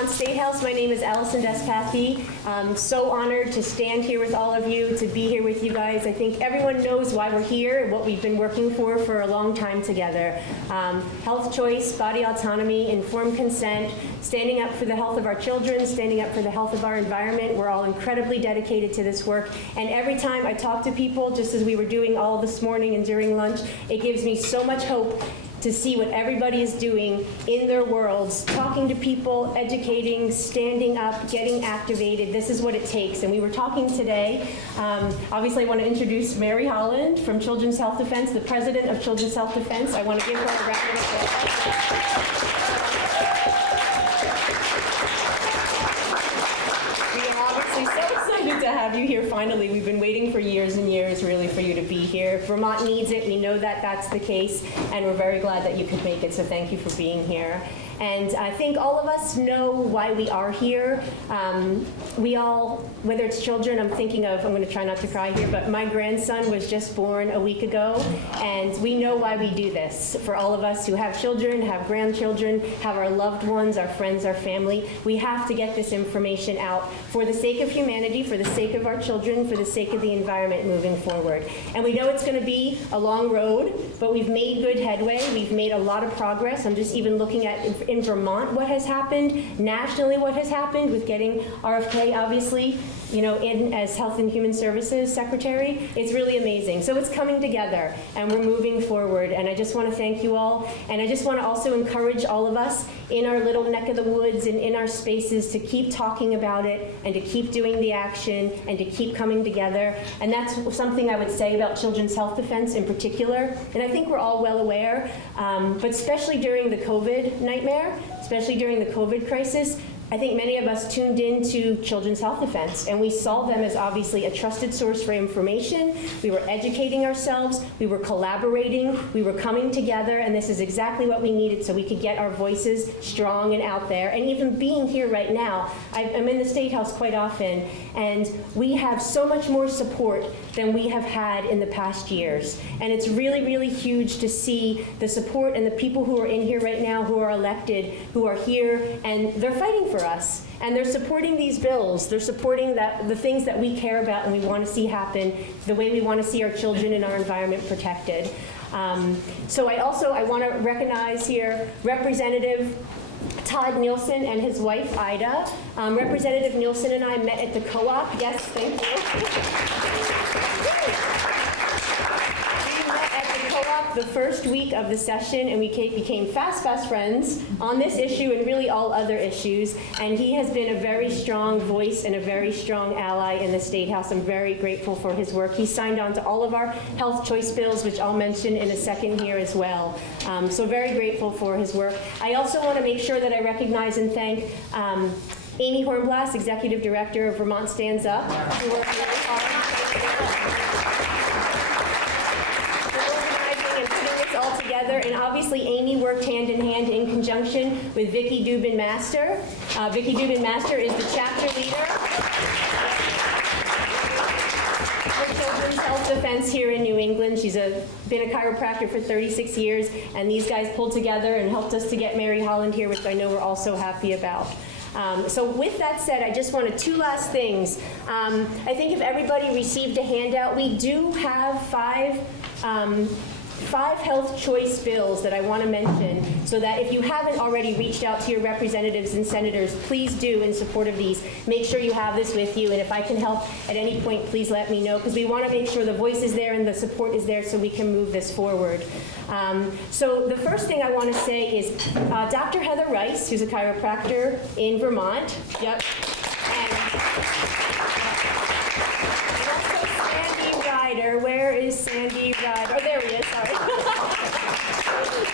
Vermont State House. My name is Allison Despathy. I'm so honored to stand here with all of you, to be here with you guys. I think everyone knows why we're here, what we've been working for a long time together. Health choice, body autonomy, informed consent, standing up for the health of our children, standing up for the health of our environment. We're all incredibly dedicated to this work. And every time I talk to people, just as we were doing all this morning and during lunch, it gives me so much hope to see what everybody is doing in their worlds, talking to people, educating, standing up, getting activated. This is what it takes. And we were talking today, obviously I want to introduce Mary Holland from Children's Health Defense, the president of Children's Health Defense. I want to give her a round of applause. To have you here finally. We've been waiting for years and years really for you to be here. Vermont needs it. We know that that's the case, and we're very glad that you could make it, so thank you for being here. And I think all of us know why we are here. We all, whether it's children, I'm thinking of, I'm going to try not to cry here, but my grandson was just born a week ago, and we know why we do this. For all of us who have children, have grandchildren, have our loved ones, our friends, our family, we have to get this information out for the sake of humanity, for the sake of our children, for the sake of the environment moving forward. And we know it's going to be a long road, but we've made good headway. We've made a lot of progress. I'm just even looking at in Vermont what has happened, nationally what has happened with getting RFK obviously, you know, in as Health and Human Services Secretary. It's really amazing. So it's coming together and we're moving forward, and I just want to thank you all, and I just want to also encourage all of us in our little neck of the woods and in our spaces to keep talking about it and to keep doing the action and to keep coming together. And that's something I would say about Children's Health Defense in particular, and I think we're all well aware, but especially during the COVID nightmare, especially during the COVID crisis, I think many of us tuned into Children's Health Defense, and we saw them as obviously a trusted source for information. We were educating ourselves, we were collaborating, we were coming together, and this is exactly what we needed so we could get our voices strong and out there. And even being here right now, I'm in the State House quite often, and we have so much more support than we have had in the past years. And it's really, really huge to see the support and the people who are in here right now, who are elected, who are here, and they're fighting for us. And they're supporting these bills. They're supporting the things that we care about and we want to see happen, the way we want to see our children and our environment protected. So I want to recognize here Representative Todd Nielsen and his wife, Ida. Representative Nielsen and I met at the co-op. Yes, thank you. The first week of the session, and we became fast friends on this issue and really all other issues. And he has been a very strong voice and a very strong ally in the State House. I'm very grateful for his work. He signed on to all of our health choice bills, which I'll mention in a second here as well. So very grateful for his work. I also want to make sure that I recognize and thank Amy Hornblast, Executive Director of Vermont Stands Up, who worked very hard all together, and obviously Amy worked hand in hand in conjunction with Vicki Dubin-Master. Vicki Dubin-Master is the chapter leader for Children's Health Defense here in New England. She's been a chiropractor for 36 years, and these guys pulled together and helped us to get Mary Holland here, which I know we're all so happy about. So with that said, I just wanted two last things. I think if everybody received a handout, we do have five health choice bills that I want to mention, so that if you haven't already reached out to your representatives and senators, please do in support of these. Make sure you have this with you, and if I can help at any point, please let me know, because we want to make sure the voice is there and the support is there so we can move this forward. So the first thing I want to say is Dr. Heather Rice, who's a chiropractor in Vermont. Yep. Where is Sandy Ryder? Oh, there he is, sorry.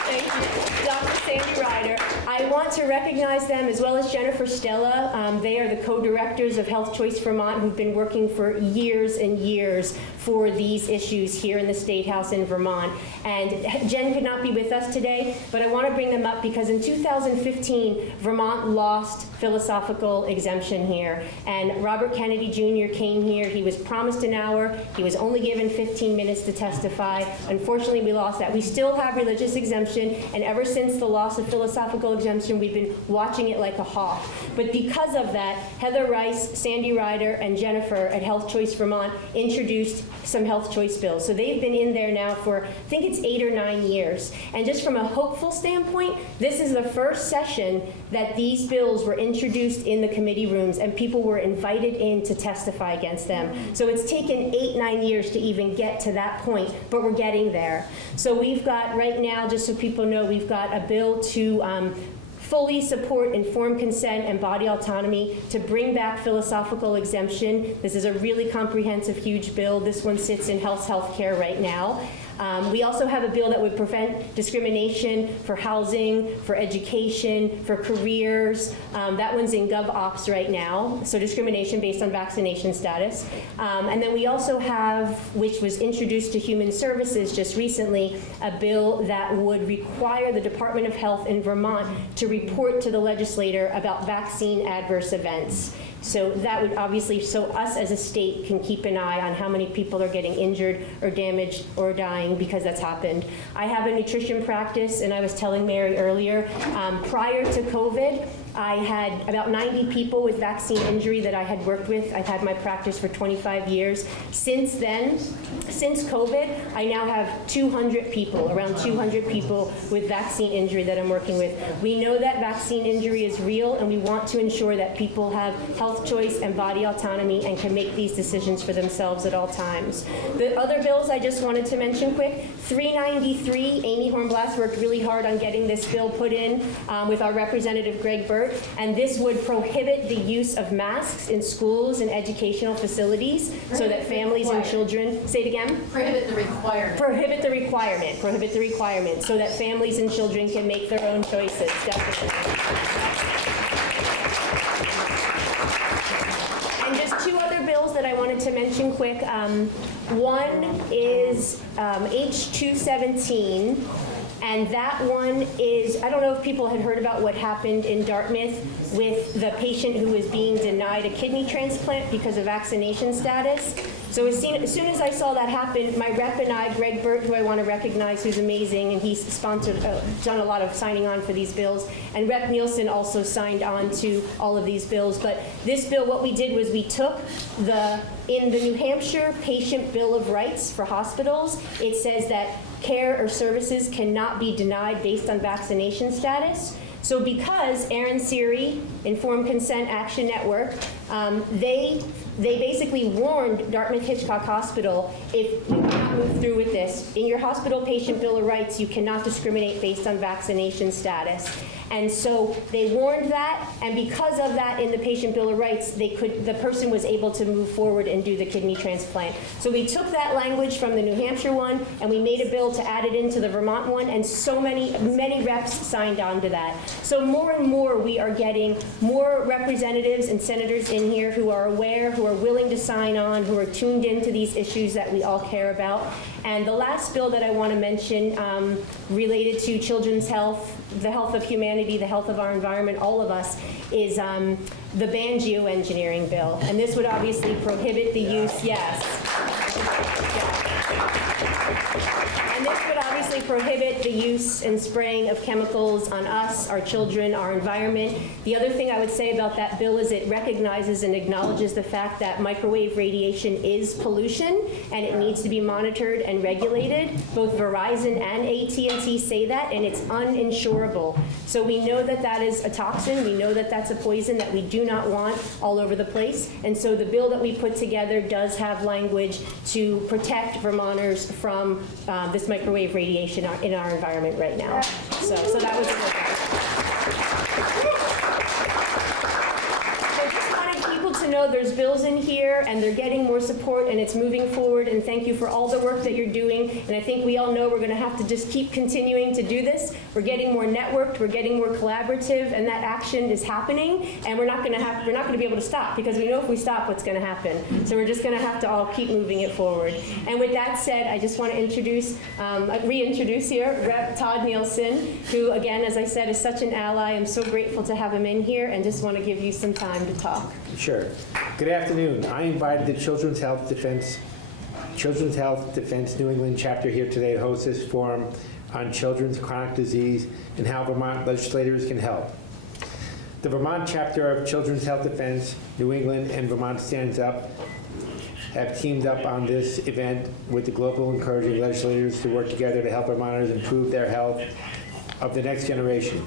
Thank you. Dr. Sandy Ryder. I want to recognize them as well as Jennifer Stella. They are the co-directors of Health Choice Vermont, who've been working for years and years for these issues here in the State House in Vermont. And Jen could not be with us today, but I want to bring them up because in 2015, Vermont lost philosophical exemption here. And Robert Kennedy Jr. came here. He was promised an hour. He was only given 15 minutes to testify. Unfortunately, we lost that. We still have religious exemption, and ever since the loss of philosophical exemption. We've been watching it like a hawk. But because of that, Heather Rice, Sandy Ryder, and Jennifer at Health Choice Vermont introduced some health choice bills. So they've been in there now for, I think it's 8 or 9 years. And just from a hopeful standpoint, this is the first session that these bills were introduced in the committee rooms and people were invited in to testify against them. So it's taken 8, 9 years to even get to that point, but we're getting there. So we've got right now, just so people know, we've got a bill to fully support informed consent and body autonomy, to bring back philosophical exemption. This is a really comprehensive, huge bill. This one sits in health care right now. We also have a bill that would prevent discrimination for housing, for education, for careers. That one's in GovOps right now, so discrimination based on vaccination status. And then we also have, which was introduced to Human Services just recently, a bill that would require the Department of Health in Vermont to report to the legislator about vaccine adverse events. So that would obviously, so us as a state can keep an eye on how many people are getting injured or damaged or dying because that's happened. I have a nutrition practice, and I was telling Mary earlier, prior to COVID, I had about 90 people with vaccine injury that I had worked with. I've had my practice for 25 years. Since then, since COVID, I now have 200 people, around 200 people with vaccine injury that I'm working with. We know that vaccine injury is real, and we want to ensure that people have health choice and body autonomy and can make these decisions for themselves at all times. The other bills I just wanted to mention quick, 393, Amy Hornblath worked really hard on getting this bill put in with our representative Greg Burt. And this would prohibit the use of masks in schools and educational facilities so that families and children, say it again? Prohibit the requirement. Prohibit the requirement. Prohibit the requirement so that families and children can make their own choices, definitely. And just 2 other bills that I wanted to mention quick. One is H217. And that one is, I don't know if people had heard about what happened in Dartmouth with the patient who was being denied a kidney transplant because of vaccination status. So as soon as I saw that happen, my rep and I, Greg Burt, who I want to recognize, who's amazing, and he's sponsored, done a lot of signing on for these bills, and Rep Nielsen also signed on to all of these bills. But this bill, what we did was we took in the New Hampshire Patient Bill of Rights for hospitals, it says that care or services cannot be denied based on vaccination status. So because Aaron Seary, Informed Consent Action Network, they basically warned Dartmouth-Hitchcock Hospital, if you cannot move through with this, in your hospital patient bill of rights, you cannot discriminate based on vaccination status. And so they warned that, and because of that in the patient bill of rights, the person was able to move forward and do the kidney transplant. So we took that language from the New Hampshire one, and we made a bill to add it into the Vermont one, and so many reps signed on to that. So more and more we are getting more representatives and senators in here who are aware, who are willing to sign on, who are tuned into these issues that we all care about. And the last bill that I want to mention related to children's health, the health of humanity, the health of our environment, all of us, is the ban geoengineering bill. And this would obviously prohibit the use, yes. And this would obviously prohibit the use and spraying of chemicals on us, our children, our environment. The other thing I would say about that bill is it recognizes and acknowledges the fact that microwave radiation is pollution and it needs to be monitored and regulated. Both Verizon and AT&T say that, and it's uninsurable. So we know that that is a toxin. We know that that's a poison that we do not want all over the place. And so the bill that we put together does have language to protect Vermonters from this microwave radiation in our environment right now. So that was to know there's bills in here and they're getting more support and it's moving forward, and thank you for all the work that you're doing. And I think we all know we're going to have to just keep continuing to do this. We're getting more networked, we're getting more collaborative, and that action is happening, and we're not going to be able to stop, because we know if we stop what's going to happen. So we're just going to have to all keep moving it forward. And with that said, I just want to reintroduce here Rep. Todd Nielsen, who again, as I said, is such an ally. I'm so grateful to have him in here, and just want to give you some time to talk. Sure. Good afternoon. I invited the Children's Health Defense New England chapter here today to host this forum on children's chronic disease and how Vermont legislators can help. The Vermont chapter of Children's Health Defense, New England, and Vermont Stands Up have teamed up on this event with the global encouraging legislators to work together to help Vermonters improve their health of the next generation.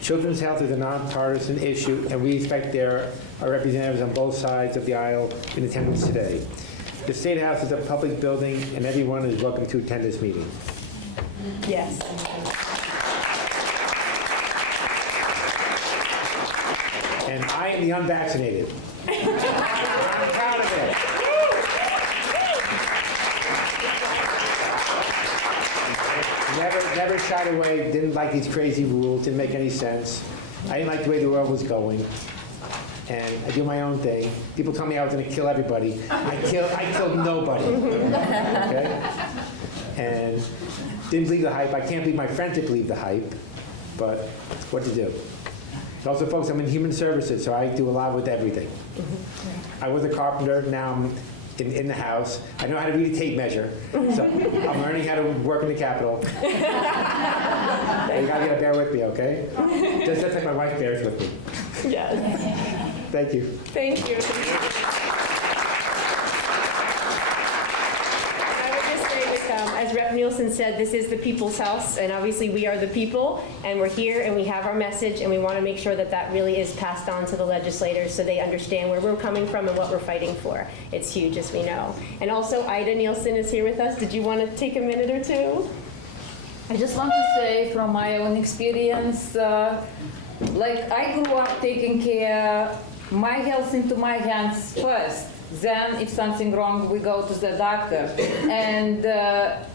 Children's health is a nonpartisan issue, and we expect there are representatives on both sides of the aisle in attendance today. The State House is a public building, and everyone is welcome to attend this meeting. Yes. And I am the unvaccinated. I'm proud of it. Never shied away, didn't like these crazy rules, didn't make any sense. I didn't like the way the world was going. And I do my own thing. People tell me I was going to kill everybody. I killed nobody. Okay? And didn't believe the hype. I can't believe my friends didn't believe the hype. But what to do? Also, folks, I'm in human services, so I do a lot with everything. I was a carpenter, now I'm in the house. I know how to read a tape measure, so I'm learning how to work in the Capitol. You gotta bear with me, okay? Just like my wife bears with me. Yes. Thank you. Thank you. I would just say that, as Rep. Nielsen said, this is the people's house, and obviously we are the people, and we're here, and we have our message, and we want to make sure that that really is passed on to the legislators so they understand where we're coming from and what we're fighting for. It's huge, as we know. And also, Ida Nielsen is here with us. Did you want to take a minute or two? I just want to say from my own experience, like I grew up taking care my health into my hands first. Then if something wrong, we go to the doctor. And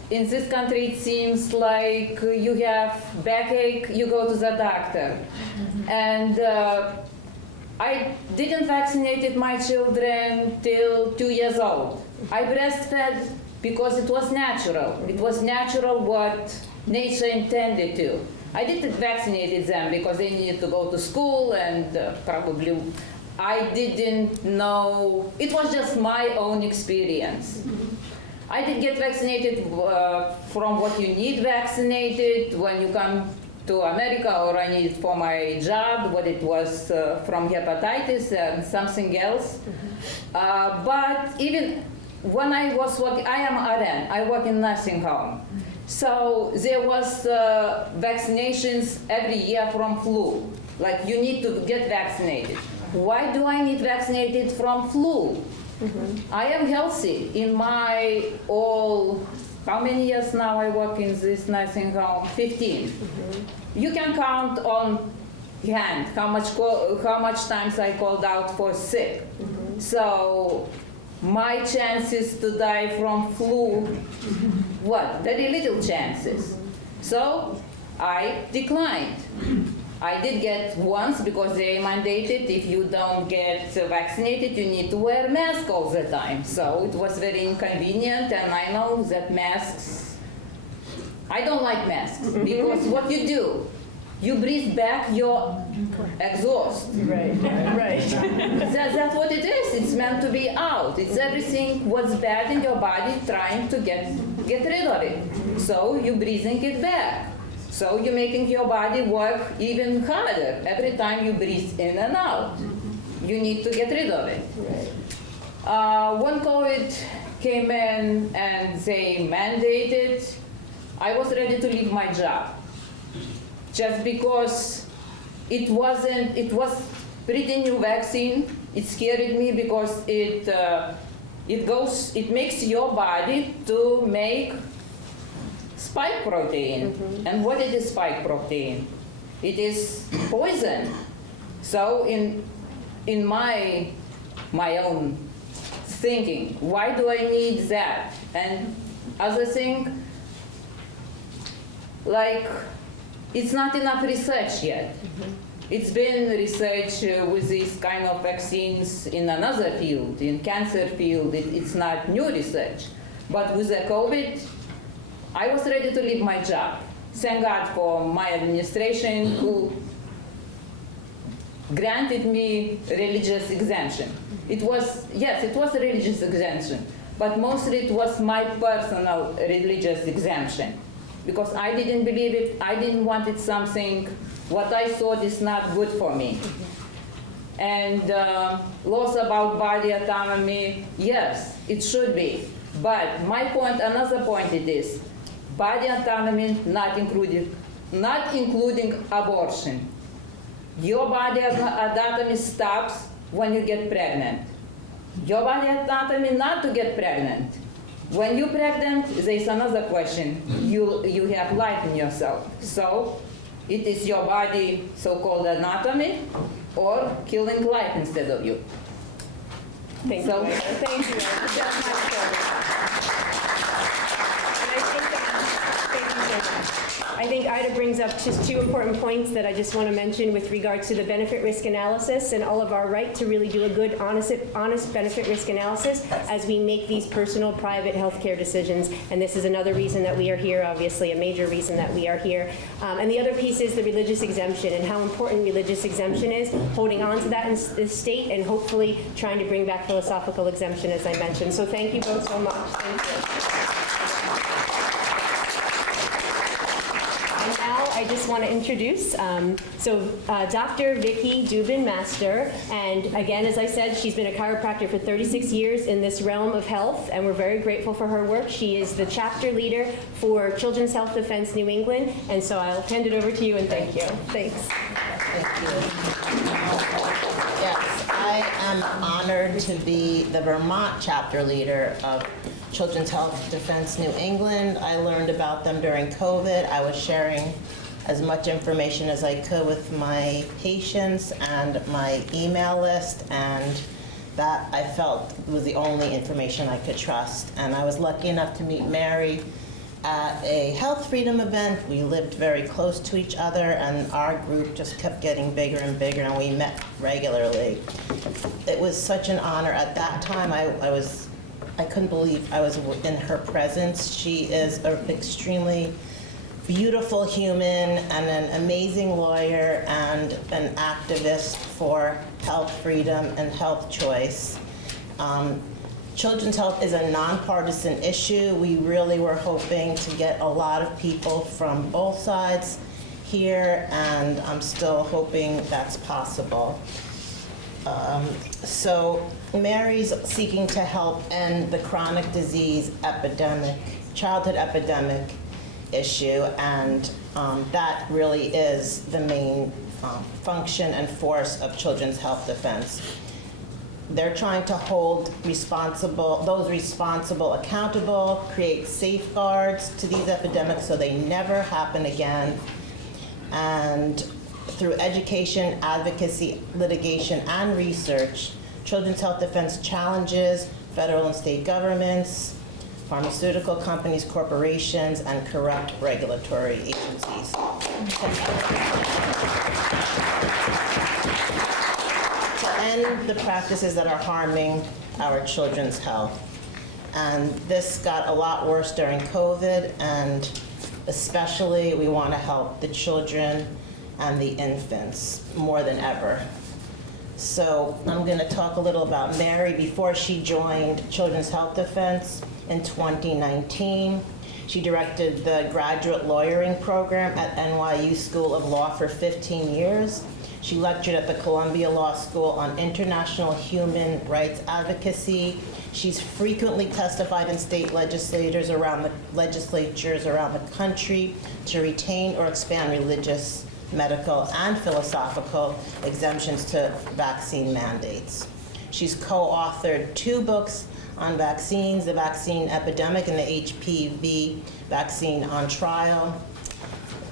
in this country, it seems like you have backache, you go to the doctor. And I didn't vaccinate my children till 2 years old. I breastfed because it was natural. It was natural what nature intended to. I didn't vaccinate them because they needed to go to school, and probably I didn't know. It was just my own experience. I did get vaccinated from what you need vaccinated when you come to America, or I needed for my job, what it was from hepatitis and something else. But even when I was working, I am RN, I work in nursing home. So there was vaccinations every year from flu. Like you need to get vaccinated. Why do I need vaccinated from flu? I am healthy in my how many years now I work in this nursing home? 15. You can count on hand how much times I called out for sick. So my chances to die from flu, what? Very little chances. So I declined. I did get once because they mandated if you don't get vaccinated, you need to wear a mask all the time. So it was very inconvenient, and I know that masks, I don't like masks because what you do, you breathe back your exhaust. Right. That's what it is. It's meant to be out. It's everything what's bad in your body trying to get rid of it. So you're breathing it back. So you're making your body work even harder every time you breathe in and out. You need to get rid of it. When COVID came in and they mandated, I was ready to leave my job. Just because it was pretty new vaccine. It scared me because it makes your body to make spike protein. And what is spike protein? It is poison. So in my own thinking, why do I need that? And other thing, like, it's not enough research yet. It's been research with these kind of vaccines in another field, in cancer field. It's not new research. But with the COVID, I was ready to leave my job. Thank God for my administration who granted me religious exemption. It was a religious exemption, but mostly it was my personal religious exemption. because I didn't believe it. I didn't want it something, what I thought is not good for me. And laws about body autonomy, yes, it should be. But my point, another point it is, body autonomy not including abortion. Your body autonomy stops when you get pregnant. Your body autonomy not to get pregnant. When you're pregnant, there's another question. You have life in yourself. So it is your body so-called anatomy or killing life instead of you. Thank So- you. Thank you. That's my story. And I think thank you so much. I think Ida brings up just two important points that I just want to mention with regards to the benefit risk analysis and all of our right to really do a good, honest benefit risk analysis as we make these personal, private healthcare decisions. And this is another reason that we are here, obviously, a major reason that we are here. And the other piece is the religious exemption and how important religious exemption is, holding on to that in this state and hopefully trying to bring back philosophical exemption, as I mentioned. So thank you both so much. Thank you. And now I just want to introduce, Dr. Vicki Dubin-Master, and again, as I said, she's been a chiropractor for 36 years in this realm of health, and we're very grateful for her work. She is the chapter leader for Children's Health Defense New England, and so I'll hand it over to you, and thank you. Thanks. Thank you. Yes, I am honored to be the Vermont chapter leader of Children's Health Defense New England. I learned about them during COVID. I was sharing as much information as I could with my patients and my email list, and that I felt was the only information I could trust. And I was lucky enough to meet Mary at a health freedom event. We lived very close to each other, and our group just kept getting bigger and bigger, and we met regularly. It was such an honor. At that time, I couldn't believe I was in her presence. She is an extremely beautiful human and an amazing lawyer and an activist for health freedom and health choice. Children's health is a nonpartisan issue. We really were hoping to get a lot of people from both sides here, and I'm still hoping that's possible. So Mary's seeking to help end the chronic disease epidemic, childhood epidemic issue, and that really is the main function and force of Children's Health Defense. They're trying to hold those responsible accountable, create safeguards to these epidemics so they never happen again, and through education, advocacy, litigation, and research, Children's Health Defense challenges federal and state governments, pharmaceutical companies, corporations, and corrupt regulatory agencies. To end the practices that are harming our children's health. And this got a lot worse during COVID, and especially we want to help the children and the infants more than ever. So I'm going to talk a little about Mary. Before she joined Children's Health Defense in 2019, she directed the graduate lawyering program at NYU School of Law for 15 years. She lectured at the Columbia Law School on international human rights advocacy. She's frequently testified in state legislatures around the country to retain or expand religious, medical, and philosophical exemptions to vaccine mandates. She's co-authored 2 books on vaccines, The Vaccine Epidemic and the HPV Vaccine on Trial,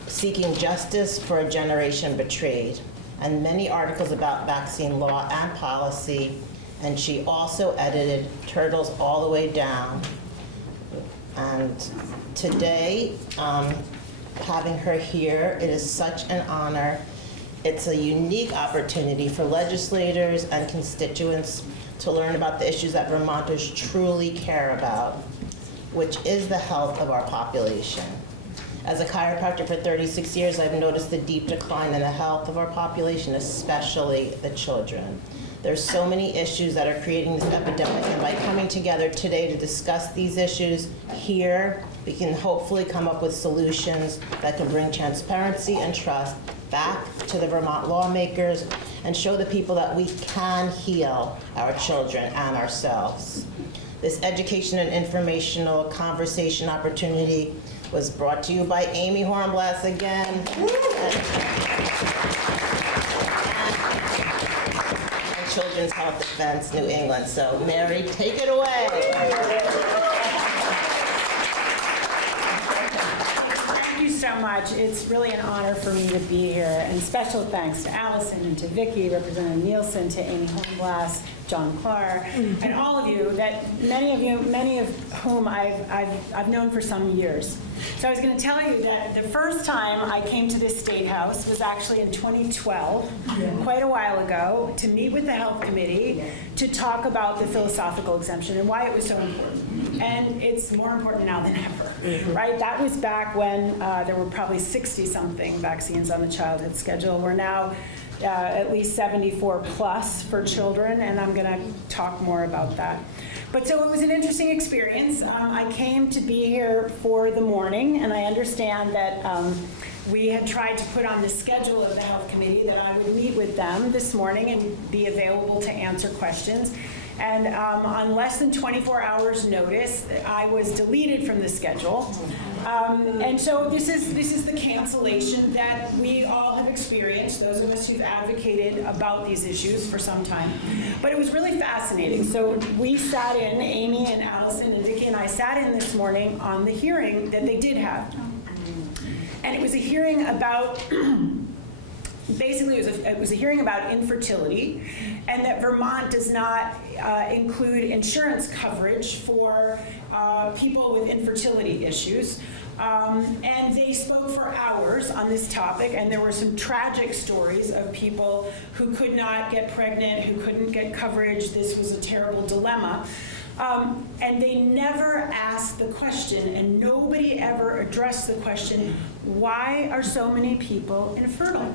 Seeking Justice for a Generation Betrayed, and many articles about vaccine law and policy. And she also edited Turtles All the Way Down. And today, having her here, it is such an honor. It's a unique opportunity for legislators and constituents to learn about the issues that Vermonters truly care about, which is the health of our population. As a chiropractor for 36 years, I've noticed the deep decline in the health of our population, especially the children. There's so many issues that are creating this epidemic, and by coming together today to discuss these issues here, we can hopefully come up with solutions that can bring transparency and trust back to the Vermont lawmakers and show the people that we can heal our children and ourselves. This education and informational conversation opportunity was brought to you by Amy Hornblass again. And Children's Health Defense New England. So Mary, take it away. Thank you so much. It's really an honor for me to be here. And special thanks to Allison and to Vicki, Representative Nielsen, to Amy Hornblass, John Clark, and all of you, many of whom I've known for some years. So I was going to tell you that the first time I came to this State House was actually in 2012, quite a while ago, to meet with the Health Committee to talk about the philosophical exemption and why it was so important. And it's more important now than ever, right? That was back when there were probably 60-something vaccines on the childhood schedule. We're now at least 74 plus for children, and I'm going to talk more about that. But so it was an interesting experience. I came to be here for the morning, and I understand that we had tried to put on the schedule of the Health Committee that I would meet with them this morning and be available to answer questions. And on less than 24 hours notice, I was deleted from the schedule. And so this is the cancellation that we all have experienced, those of us who've advocated about these issues for some time. But it was really fascinating. So we sat in, Amy and Allison and Vicki and I sat in this morning on the hearing that they did have. And it was a hearing about basically, it was a hearing about infertility, and that Vermont does not include insurance coverage for people with infertility issues. And they spoke for hours on this topic, and there were some tragic stories of people who could not get pregnant, who couldn't get coverage. This was a terrible dilemma. And they never asked the question, and nobody ever addressed the question, why are so many people infertile?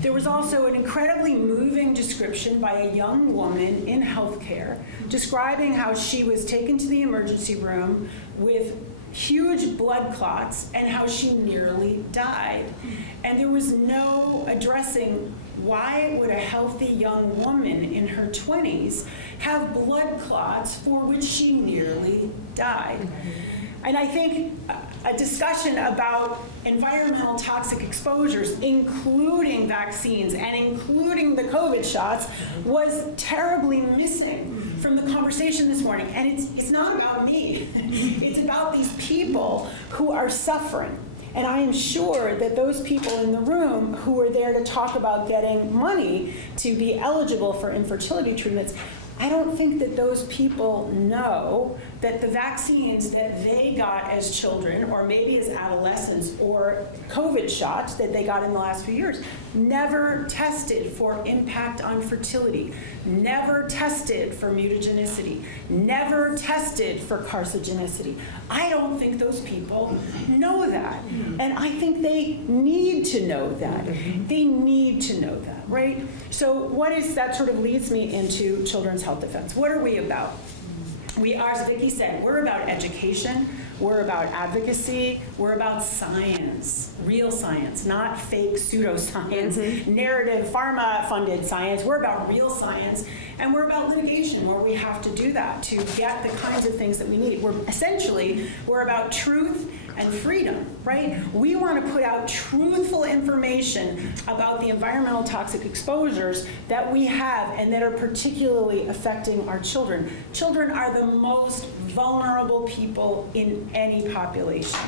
There was also an incredibly moving description by a young woman in healthcare describing how she was taken to the emergency room with huge blood clots and how she nearly died. And there was no addressing why would a healthy young woman in her 20s have blood clots for which she nearly died. And I think a discussion about environmental toxic exposures, including vaccines and including the COVID shots, was terribly missing from the conversation this morning. And it's not about me. It's about these people who are suffering. And I am sure that those people in the room who were there to talk about getting money to be eligible for infertility treatments, I don't think that those people know that the vaccines that they got as children, or maybe as adolescents, or COVID shots that they got in the last few years, never tested for impact on fertility, never tested for mutagenicity, never tested for carcinogenicity. I don't think those people know that. And I think they need to know that. They need to know that, right? So that sort of leads me into Children's Health Defense. What are we about? We are, as Vicki said, we're about education, we're about advocacy, we're about science, real science, not fake pseudoscience, narrative, pharma-funded science. We're about real science, and we're about litigation, where we have to do that to get the kinds of things that we need. We're about truth and freedom, right? We want to put out truthful information about the environmental toxic exposures that we have and that are particularly affecting our children. Children are the most vulnerable people in any population.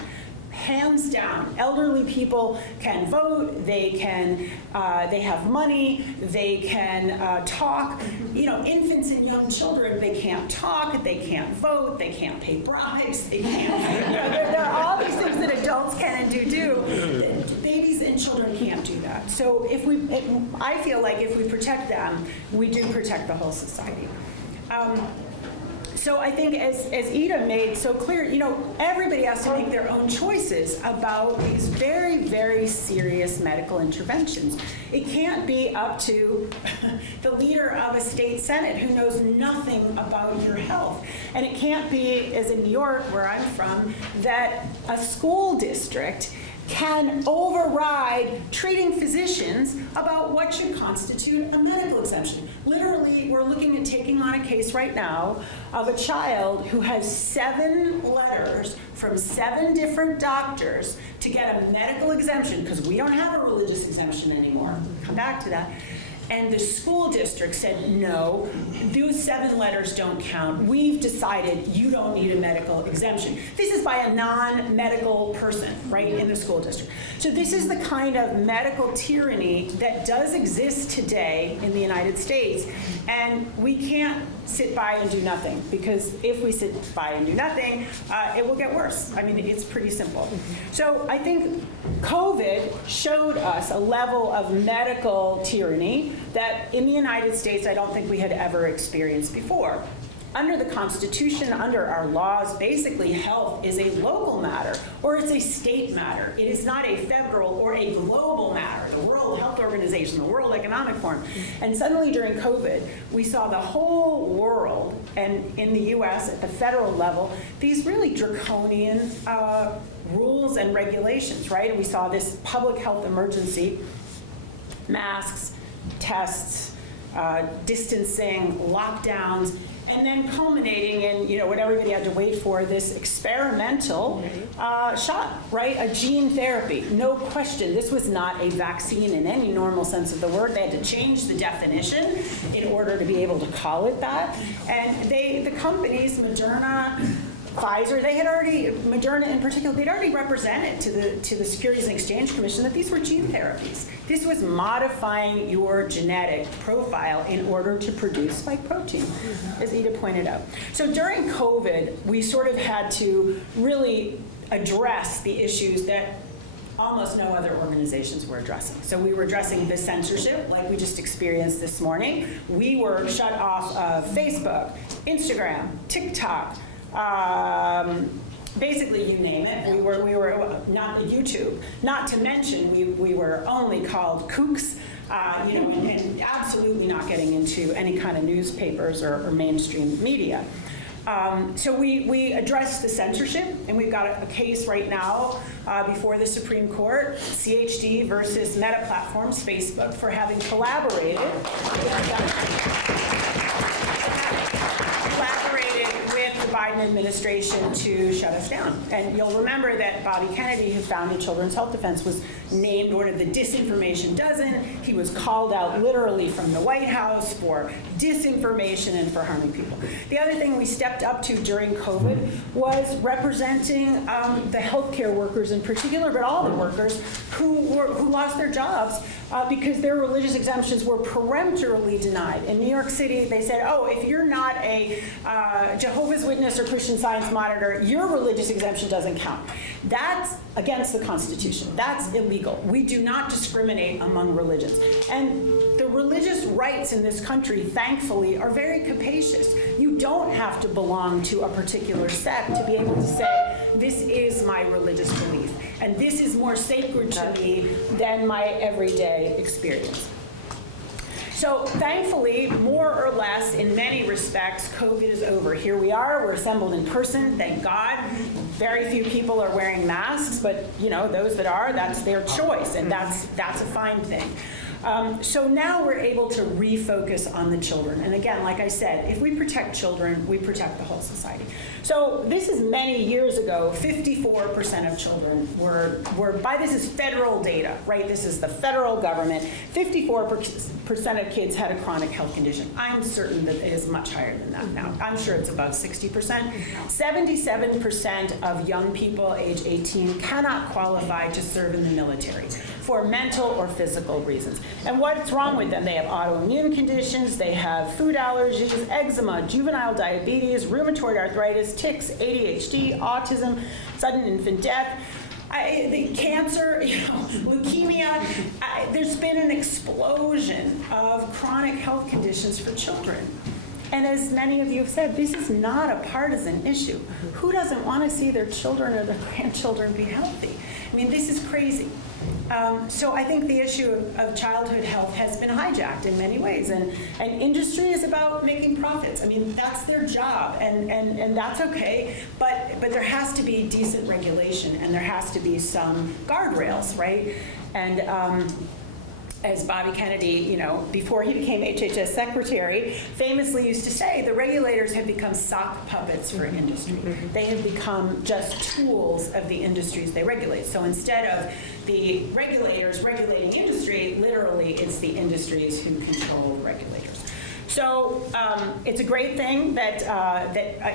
Hands down, elderly people can vote, they have money, they can talk. You know, infants and young children, they can't talk, they can't vote, they can't pay bribes, they can't, there are all these things that adults can and do. Babies and children can't do that. So I feel like if we protect them, we do protect the whole society. So I think as Ida made so clear, everybody has to make their own choices about these very, very serious medical interventions. It can't be up to the leader of a state senate who knows nothing about your health. And it can't be, as in New York, where I'm from, that a school district can override treating physicians about what should constitute a medical exemption. Literally, we're looking at taking on a case right now of a child who has 7 letters from 7 different doctors to get a medical exemption, because we don't have a religious exemption anymore. We'll come back to that. And the school district said, no, those 7 letters don't count. We've decided you don't need a medical exemption. This is by a non-medical person, right, in the school district. So this is the kind of medical tyranny that does exist today in the United States. And we can't sit by and do nothing, because if we sit by and do nothing, it will get worse. I mean, it's pretty simple. So I think COVID showed us a level of medical tyranny that in the United States, I don't think we had ever experienced before. Under the Constitution, under our laws, basically health is a local matter, or it's a state matter. It is not a federal or a global matter, the World Health Organization, the World Economic Forum. And suddenly during COVID, we saw the whole world, and in the US at the federal level, these really draconian rules and regulations, right? And we saw this public health emergency, masks, tests, distancing, lockdowns, and then culminating in, what everybody had to wait for, this experimental shot, right? A gene therapy, no question. This was not a vaccine in any normal sense of the word. They had to change the definition in order to be able to call it that. And the companies, Moderna, Pfizer, Moderna in particular, they'd already represented to the Securities and Exchange Commission that these were gene therapies. This was modifying your genetic profile in order to produce spike protein, as Ida pointed out. So during COVID, we sort of had to really address the issues that almost no other organizations were addressing. So we were addressing the censorship, like we just experienced this morning. We were shut off of Facebook, Instagram, TikTok, basically you name it. We were not YouTube. Not to mention we were only called kooks, and absolutely not getting into any kind of newspapers or mainstream media. So we addressed the censorship, and we've got a case right now before the Supreme Court, CHD versus Meta Platforms, Facebook, for having collaborated with the Biden administration to shut us down. And you'll remember that Bobby Kennedy, who founded Children's Health Defense, was named one of the disinformation dozen. He was called out literally from the White House for disinformation and for harming people. The other thing we stepped up to during COVID was representing the healthcare workers in particular, but all the workers who lost their jobs because their religious exemptions were peremptorily denied. In New York City, they said, oh, if you're not a Jehovah's Witness or Christian Science monitor, your religious exemption doesn't count. That's against the Constitution. That's illegal. We do not discriminate among religions. And the religious rights in this country, thankfully, are very capacious. You don't have to belong to a particular sect to be able to say, this is my religious belief, and this is more sacred to me than my everyday experience. So thankfully, more or less, in many respects, COVID is over. Here we are, we're assembled in person, thank God. Very few people are wearing masks, but those that are, that's their choice, and that's a fine thing. So now we're able to refocus on the children. And again, like I said, if we protect children, we protect the whole society. So this is many years ago, 54% of children were this is federal data, right? This is the federal government. 54% of kids had a chronic health condition. I'm certain that it is much higher than that now. I'm sure it's above 60%. 77% of young people age 18 cannot qualify to serve in the military for mental or physical reasons. And what's wrong with them? They have autoimmune conditions, they have food allergies, eczema, juvenile diabetes, rheumatoid arthritis, tics, ADHD, autism, sudden infant death, the cancer, leukemia. There's been an explosion of chronic health conditions for children. And as many of you have said, this is not a partisan issue. Who doesn't want to see their children or their grandchildren be healthy? I mean, this is crazy. So I think the issue of childhood health has been hijacked in many ways, and industry is about making profits. I mean, that's their job, and that's okay, but there has to be decent regulation, and there has to be some guardrails, right? And as Bobby Kennedy, before he became HHS secretary, famously used to say, the regulators have become sock puppets for industry. They have become just tools of the industries they regulate. So instead of the regulators regulating industry, literally it's the industries who control the regulators. So it's a great thing that,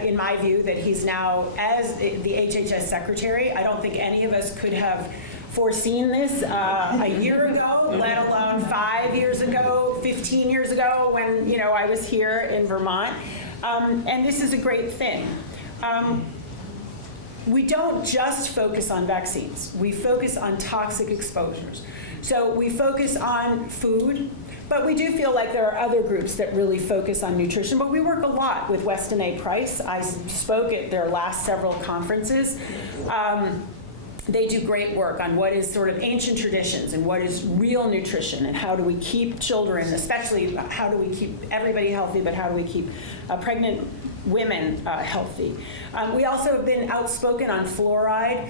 in my view, that he's now, as the HHS secretary, I don't think any of us could have foreseen this a year ago, let alone 5 years ago, 15 years ago when I was here in Vermont. And this is a great thing. We don't just focus on vaccines. We focus on toxic exposures. So we focus on food, but we do feel like there are other groups that really focus on nutrition. But we work a lot with Weston A. Price. I spoke at their last several conferences. They do great work on what is sort of ancient traditions and what is real nutrition and how do we keep children, especially how do we keep everybody healthy, but how do we keep pregnant women healthy. We also have been outspoken on fluoride.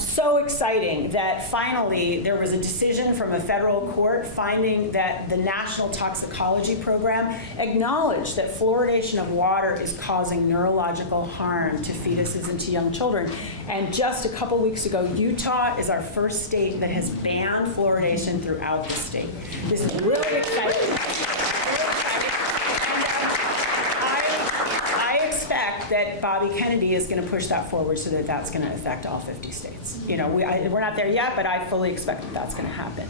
So exciting that finally there was a decision from a federal court finding that the National Toxicology Program acknowledged that fluoridation of water is causing neurological harm to fetuses and to young children. And just a couple weeks ago, Utah is our first state that has banned fluoridation throughout the state. This is really exciting. That Bobby Kennedy is going to push that forward so that that's going to affect all 50 states. We're not there yet, but I fully expect that that's going to happen.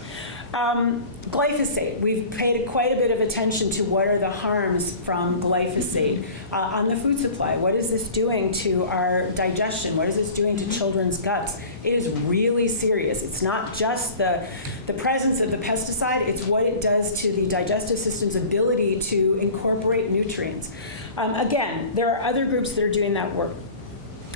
Glyphosate. We've paid quite a bit of attention to what are the harms from glyphosate on the food supply. What is this doing to our digestion? What is this doing to children's guts? It is really serious. It's not just the presence of the pesticide, it's what it does to the digestive system's ability to incorporate nutrients. Again, there are other groups that are doing that work.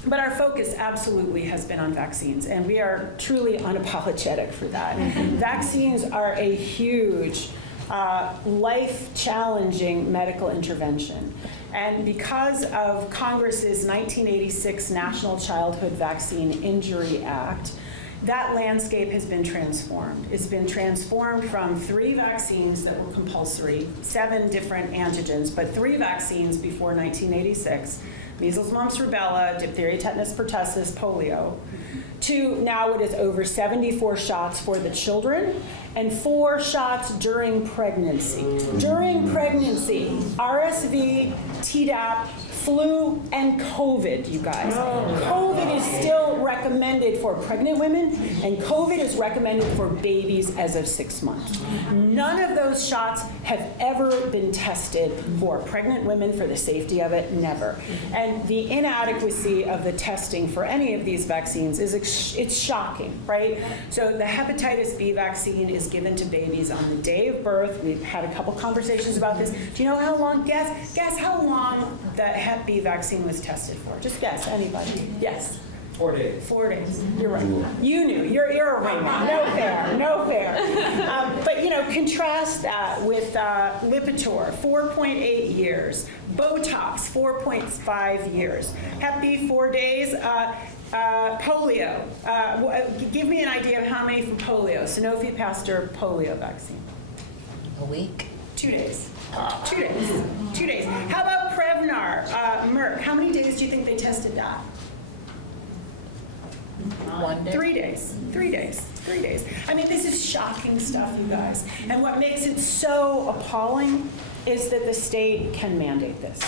But our focus absolutely has been on vaccines, and we are truly unapologetic for that. Vaccines are a huge, life-challenging medical intervention. And because of Congress's 1986 National Childhood Vaccine Injury Act, that landscape has been transformed. It's been transformed from 3 vaccines that were compulsory, 7 different antigens, but 3 vaccines before 1986, measles, mumps, rubella, diphtheria, tetanus, pertussis, polio, to now it is over 74 shots for the children and 4 shots during pregnancy. During pregnancy, RSV, Tdap, flu, and COVID, you guys. COVID is still recommended for pregnant women, and COVID is recommended for babies as of 6 months. None of those shots have ever been tested for pregnant women for the safety of it, never. And the inadequacy of the testing for any of these vaccines is it's shocking, right? So the hepatitis B vaccine is given to babies on the day of birth. We've had a couple conversations about this. Do you know how long, guess how long the Hep B vaccine was tested for? Just guess, anybody? Yes. 4 days. 4 days. You're right. You knew. You're a Raymond. No fair. But contrast that with Lipitor, 4.8 years. Botox, 4.5 years. Hep B, 4 days. Polio. Give me an idea of how many for polio. Sanofi Pasteur polio vaccine. A week. 2 days. 2 days. 2 days. How about Prevnar, Merck? How many days do you think they tested that? 1 day. 3 days. 3 days. 3 days. I mean, this is shocking stuff, you guys. And what makes it so appalling is that the state can mandate this.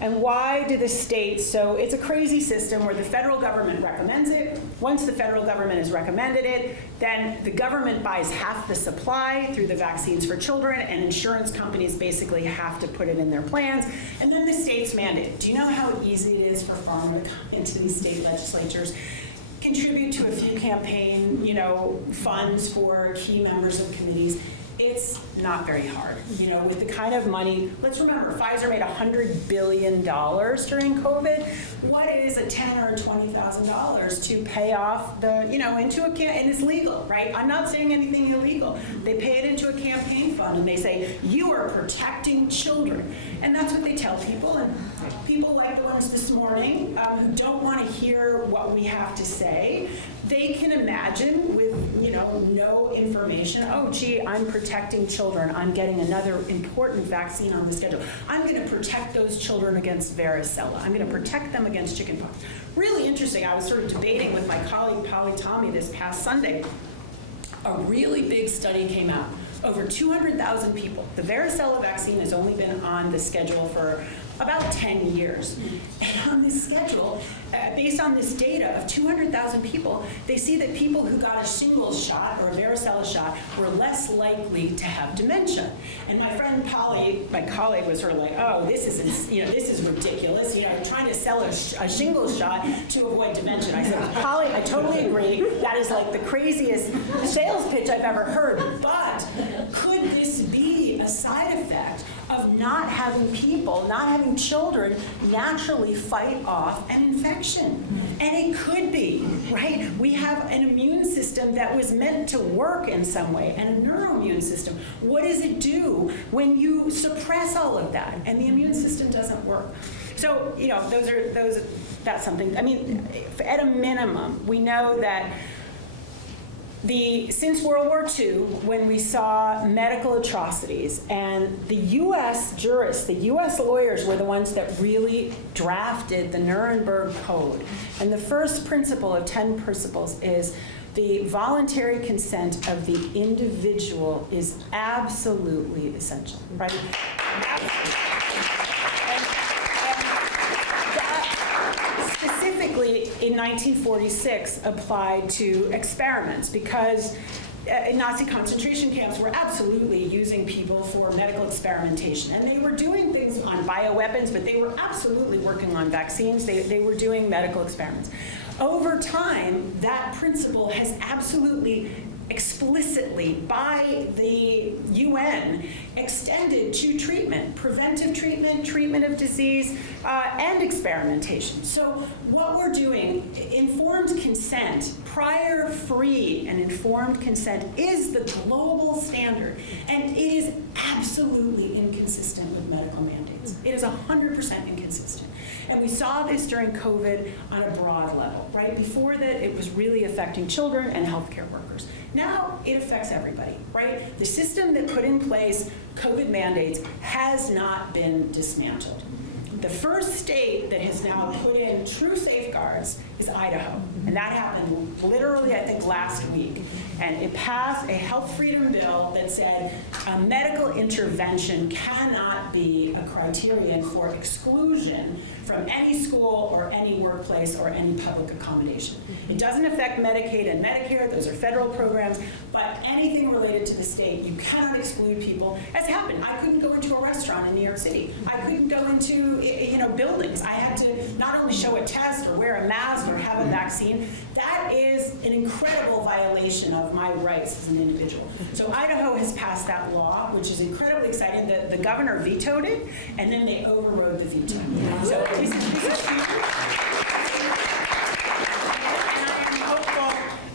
And why do the states? So it's a crazy system where the federal government recommends it. Once the federal government has recommended it, then the government buys half the supply through the Vaccines for Children, and insurance companies basically have to put it in their plans. And then the states mandate it. Do you know how easy it is for pharma to come into these state legislatures? Contribute to a few campaign, funds for key members of committees. It it's not very hard. You know, with the kind of money, let's remember, Pfizer made $100 billion during COVID. What is a $10,000 or $20,000 to pay off the, you know, into a and it's legal, right? I'm not saying anything illegal. They pay it into a campaign fund and they say, you are protecting children. And that's what they tell people. And people like the ones this morning who don't want to hear what we have to say, they can imagine with, you know, no information, oh, gee, I'm protecting children. I'm getting another important vaccine on the schedule. I'm going to protect those children against varicella. I'm going to protect them against chickenpox. Really interesting. I was sort of debating with my colleague, Polly Tommy, this past Sunday. A really big study came out. Over 200,000 people. The varicella vaccine has only been on the schedule for about 10 years. And on this schedule, based on this data of 200,000 people, they see that people who got a shingles shot or a varicella shot were less likely to have dementia. And my friend Polly, my colleague, was sort of like, oh, this is ridiculous. You know, trying to sell a shingles shot to avoid dementia. I said, Polly, I totally agree. That is like the craziest sales pitch I've ever heard. But could this be a side effect of not having people, not having children naturally fight off an infection? And it could be, right? We have an immune system that was meant to work in some way, and a neuroimmune system. What does it do when you suppress all of that and the immune system doesn't work? So, you know, that's something. I mean, at a minimum, we know that since World War II, when we saw medical atrocities, and the U.S. jurists, the U.S. lawyers were the ones that really drafted the Nuremberg Code. And the first principle of 10 principles is the voluntary consent of the individual is absolutely essential, right? Specifically in 1946 applied to experiments because Nazi concentration camps were absolutely using people for medical experimentation. And they were doing things on bioweapons, but they were absolutely working on vaccines. They were doing medical experiments. Over time, that principle has absolutely explicitly by the UN extended to treatment, preventive treatment, treatment of disease, and experimentation. So what we're doing, informed consent, prior, free, and informed consent is the global standard, and it is absolutely inconsistent with medical mandates. It is 100% inconsistent. And we saw this during COVID on a broad level, right? Before that, it was really affecting children and healthcare workers. Now it affects everybody, right? The system that put in place COVID mandates has not been dismantled. The first state that has now put in true safeguards is Idaho. And that happened literally, I think, last week. And it passed a health freedom bill that said a medical intervention cannot be a criterion for exclusion from any school or any workplace or any public accommodation. It doesn't affect Medicaid and Medicare, those are federal programs, but anything related to the state, you cannot exclude people. As happened, I couldn't go into a restaurant in New York City. I couldn't go into buildings. I had to not only show a test or wear a mask or have a vaccine. That is an incredible violation of my rights as an individual. So Idaho has passed that law, which is incredibly exciting. The governor vetoed it, and then they overrode the veto. So this is huge.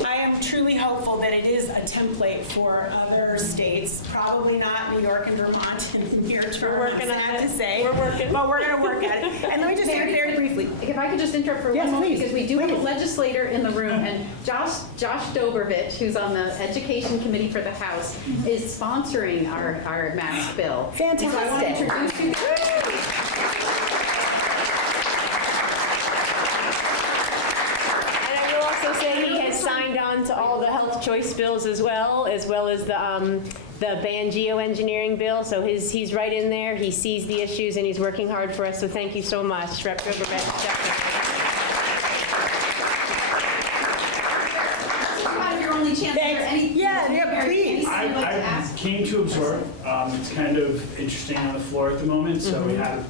I am truly hopeful that it is a template for other states, probably not New York and Vermont in the near term. We're working on it. To say, we're working. But we're going to work at it. And let me just say very briefly. If I could just interrupt for Yes, one moment, please. because we do have a legislator in the room, and Josh Dobrovich, who's on the Education Committee for the House, is sponsoring our mask bill. Fantastic. So I want to introduce you. And I will also say he has signed on to all the health choice bills as well as the ban geoengineering bill. So he's right in there. He sees the issues and he's working hard for us. So thank you so much, Rep. Dobrovich. Your only chance for any. Yeah, please. I came to absorb. It's kind of interesting on the floor at the moment, so we have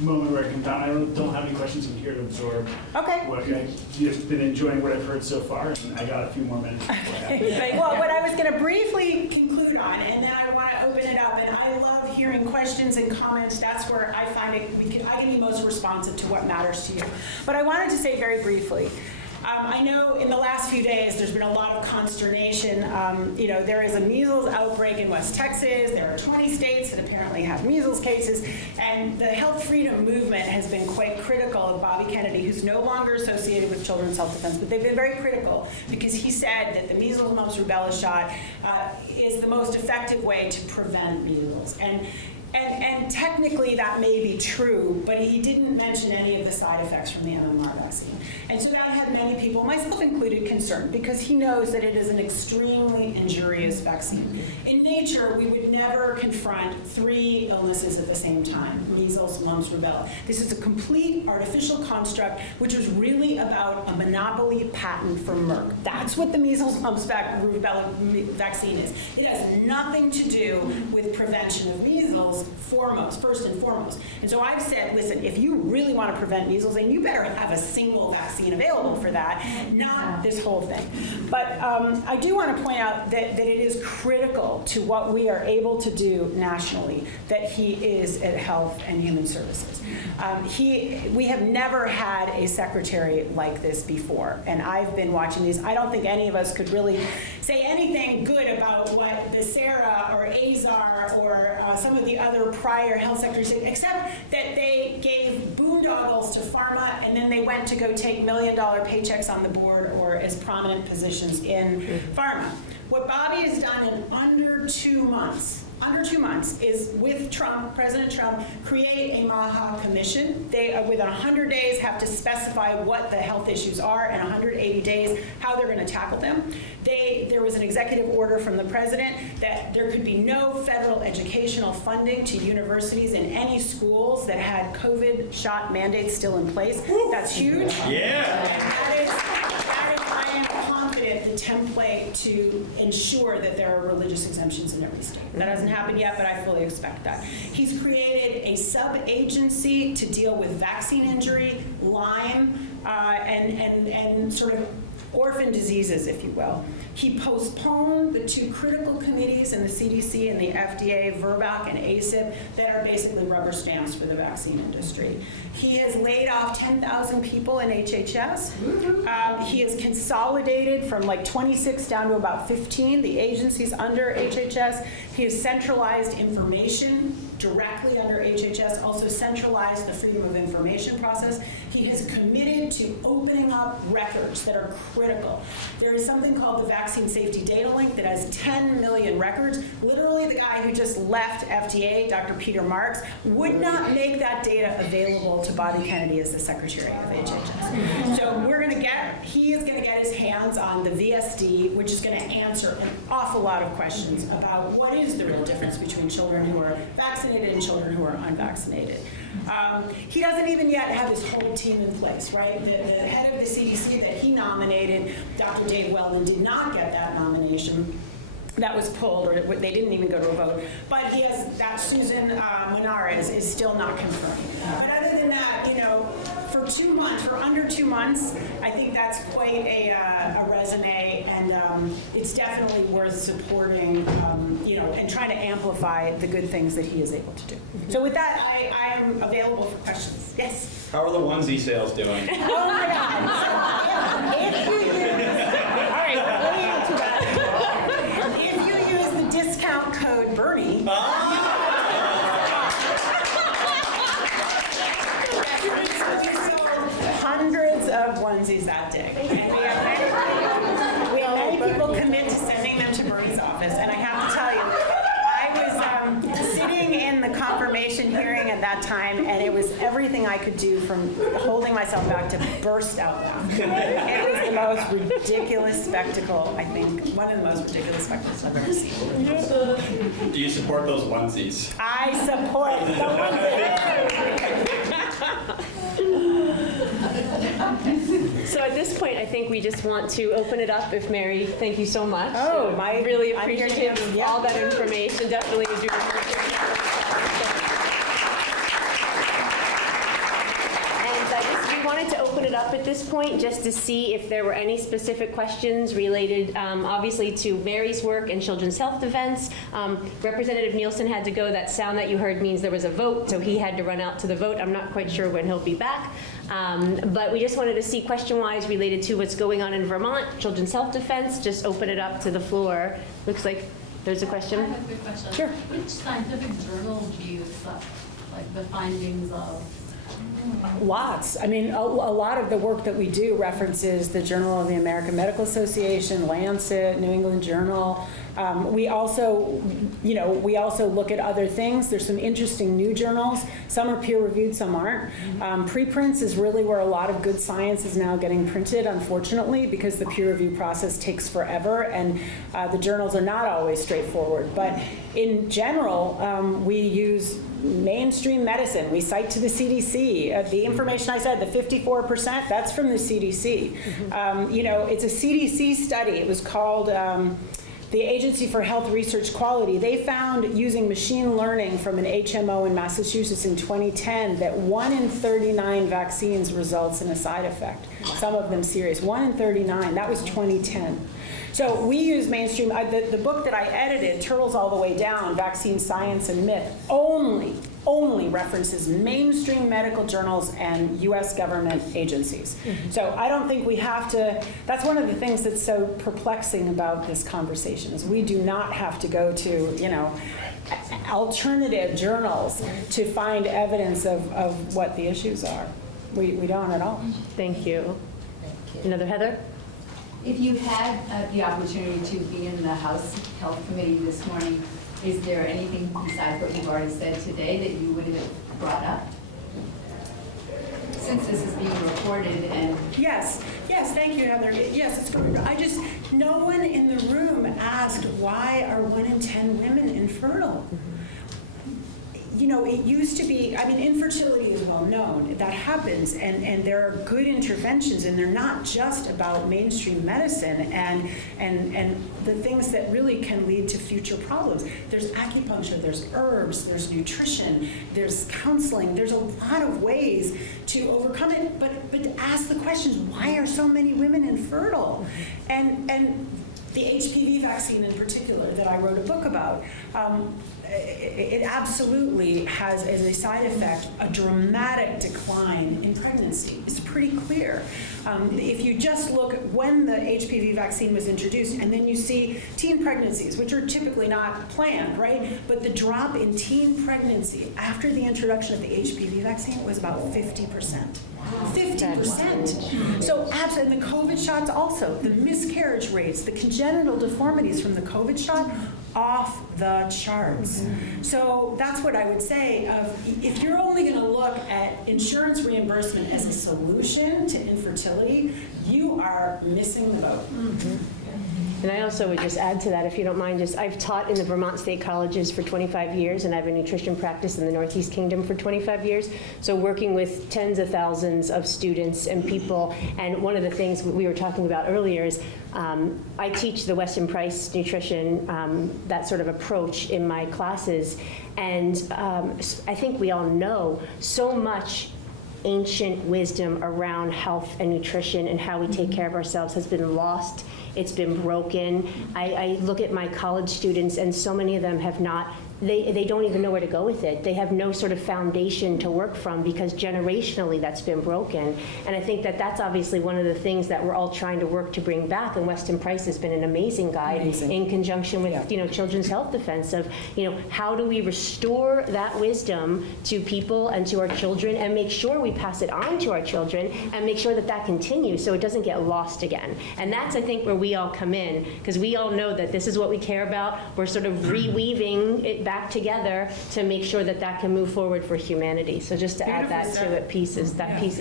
moment where I come down. I don't have any questions. I'm here to absorb. Okay. I've just been enjoying what I've heard so far, and I got a few more minutes. Well, what I was going to briefly conclude on, and then I want to open it up, and I love hearing questions and comments. That's where I find I can be most responsive to what matters to you. But I wanted to say very briefly, I know in the last few days there's been a lot of consternation. There is a measles outbreak in West Texas. There are 20 states that apparently have measles cases. And the health freedom movement has been quite critical of Bobby Kennedy, who's no longer associated with Children's Health Defense. But they've been very critical because he said that the measles, mumps, rubella shot is the most effective way to prevent measles. And technically that may be true, but he didn't mention any of the side effects from the MMR vaccine. And so that had many people, myself included, concerned because he knows that it is an extremely injurious vaccine. In nature, we would never confront 3 illnesses at the same time, measles, mumps, rubella. This is a complete artificial construct, which was really about a monopoly patent from Merck. That's what the measles, mumps, rubella vaccine is. It has nothing to do with prevention of measles, first and foremost. And so I've said, listen, if you really want to prevent measles, then you better have a single vaccine available for that, not this whole thing. But I do want to point out that it is critical to what we are able to do nationally that he is at Health and Human Services. We have never had a secretary like this before, and I've been watching these. I don't think any of us could really say anything good about what Becerra or Azar or some of the other prior health secretaries did, except that they gave boondoggles to pharma and then they went to go take $1 million paychecks on the board or as prominent positions in pharma. What Bobby has done in under 2 months is with Trump, President Trump, create a MAHA commission. They, within 100 days, have to specify what the health issues are, and 180 days, how they're going to tackle them. There was an executive order from the president that there could be no federal educational funding to universities in any schools that had COVID shot mandates still in place. That's huge. Yeah. And that is, I am confident, the template to ensure that there are religious exemptions in every state. That hasn't happened yet, but I fully expect that. He's created a sub-agency to deal with vaccine injury, Lyme, and sort of orphan diseases, if you will. He postponed the 2 critical committees in the CDC and the FDA, VRBAC and ACIP, that are basically rubber stamps for the vaccine industry. He has laid off 10,000 people in HHS. He has consolidated from like 26 down to about 15, the agencies under HHS. He has centralized information directly under HHS, also centralized the Freedom of Information process. He has committed to opening up records that are critical. There is something called the Vaccine Safety Data Link that has 10 million records. Literally, the guy who just left FDA, Dr. Peter Marks, would not make that data available to Bobby Kennedy as the Secretary of HHS. So he is going to get his hands on the VSD, which is going to answer an awful lot of questions about what is the real difference between children who are vaccinated and children who are unvaccinated. He doesn't even yet have his whole team in place, right? The head of the CDC that he nominated, Dr. Dave Weldon, did not get that nomination. That was pulled, or they didn't even go to a vote. But he has that Susan Linares is still not confirmed. But other than that, for under 2 months, I think that's quite a resume, and it's definitely worth supporting, and trying to amplify the good things that he is able to do. So with that, I am available for questions. Yes? How are the onesie sales doing? Oh my God. If you use, all right, let me get to that. If you use the discount code Bernie, we sold hundreds of onesies that day. And we have many people commit to sending them to Bernie's office. And I have to tell you, I was sitting in the confirmation hearing at that time, and it was everything I could do from holding myself back to burst out laughing. It was the most ridiculous spectacle, I think, one of the most ridiculous spectacles I've ever seen. Do you support those onesies? I support the onesies. So at this point, I think we just want to open it up. If Mary, thank you so much. Oh, really I'm here to appreciative answer, of yeah. all that information. Definitely as you it up at this point just to see if there were any specific questions related, obviously, to Mary's work and Children's Health Defense. Representative Nielsen had to go. That sound that you heard means there was a vote, so he had to run out to the vote. I'm not quite sure when he'll be back. But we just wanted to see question-wise related to what's going on in Vermont, Children's Health Defense. Just open it up to the floor. Looks like there's a question. I have a quick question. Sure. Which scientific journal do you use, like the findings of? Lots. I mean, a lot of the work that we do references the Journal of the American Medical Association, Lancet, New England Journal. We also look at other things. There's some interesting new journals. Some are peer-reviewed, some aren't. Preprints is really where a lot of good science is now getting printed, unfortunately, because the peer review process takes forever, and the journals are not always straightforward. But in general, we use mainstream medicine. We cite to the CDC. The information I said, the 54%, that's from the CDC. It's a CDC study. It was called the Agency for Health Research Quality. They found, using machine learning from an HMO in Massachusetts in 2010, that 1 in 39 vaccines results in a side effect, some of them serious. 1 in 39, that was 2010. So we use mainstream, the book that I edited, Turtles All the Way Down, Vaccine Science and Myth, only references mainstream medical journals and US government agencies. So I don't think we have to, that's one of the things that's so perplexing about this conversation, is we do not have to go to, alternative journals to find evidence of what the issues are. We don't at all. Thank you. Another Heather? If you had the opportunity to be in the House Health Committee this morning, is there anything besides what you've already said today that you would have brought up? Since this is being recorded and... Yes, thank you, Heather. Yes, it's good. No one in the room asked, why are 1 in 10 women infertile? It used to be, infertility is well known. That happens, and there are good interventions, and they're not just about mainstream medicine and the things that really can lead to future problems. There's acupuncture, there's herbs, there's nutrition, there's counseling. There's a lot of ways to overcome it, but to ask the questions, why are so many women infertile? And the HPV vaccine in particular that I wrote a book about, it absolutely has, as a side effect, a dramatic decline in pregnancy. It's pretty clear. If you just look at when the HPV vaccine was introduced, and then you see teen pregnancies, which are typically not planned, right? But the drop in teen pregnancy after the introduction of the HPV vaccine was about 50%. 50%. So absolutely, and the COVID shots also, the miscarriage rates, the congenital deformities from the COVID shot, off the charts. So that's what I would say of, if you're only going to look at insurance reimbursement as a solution to infertility, you are missing the boat. And I also would just add to that, if you don't mind, I've taught in the Vermont State Colleges for 25 years, and I have a nutrition practice in the Northeast Kingdom for 25 years. So working with tens of thousands of students and people, and one of the things we were talking about earlier is I teach the Weston Price nutrition, that sort of approach in my classes, and I think we all know so much ancient wisdom around health and nutrition and how we take care of ourselves has been lost. It's been broken. I look at my college students, and so many of them have not, they don't even know where to go with it. They have no sort of foundation to work from because generationally that's been broken. And I think that that's obviously one of the things that we're all trying to work to bring back. And Weston Price has been an amazing guide in conjunction with Children's Health Defense of how do we restore that wisdom to people and to our children and make sure we pass it on to our children and make sure that that continues so it doesn't get lost again. And that's, I think, where we all come in, because we all know that this is what we care about. We're sort of reweaving it back together to make sure that that can move forward for humanity. So just to add that to it piece as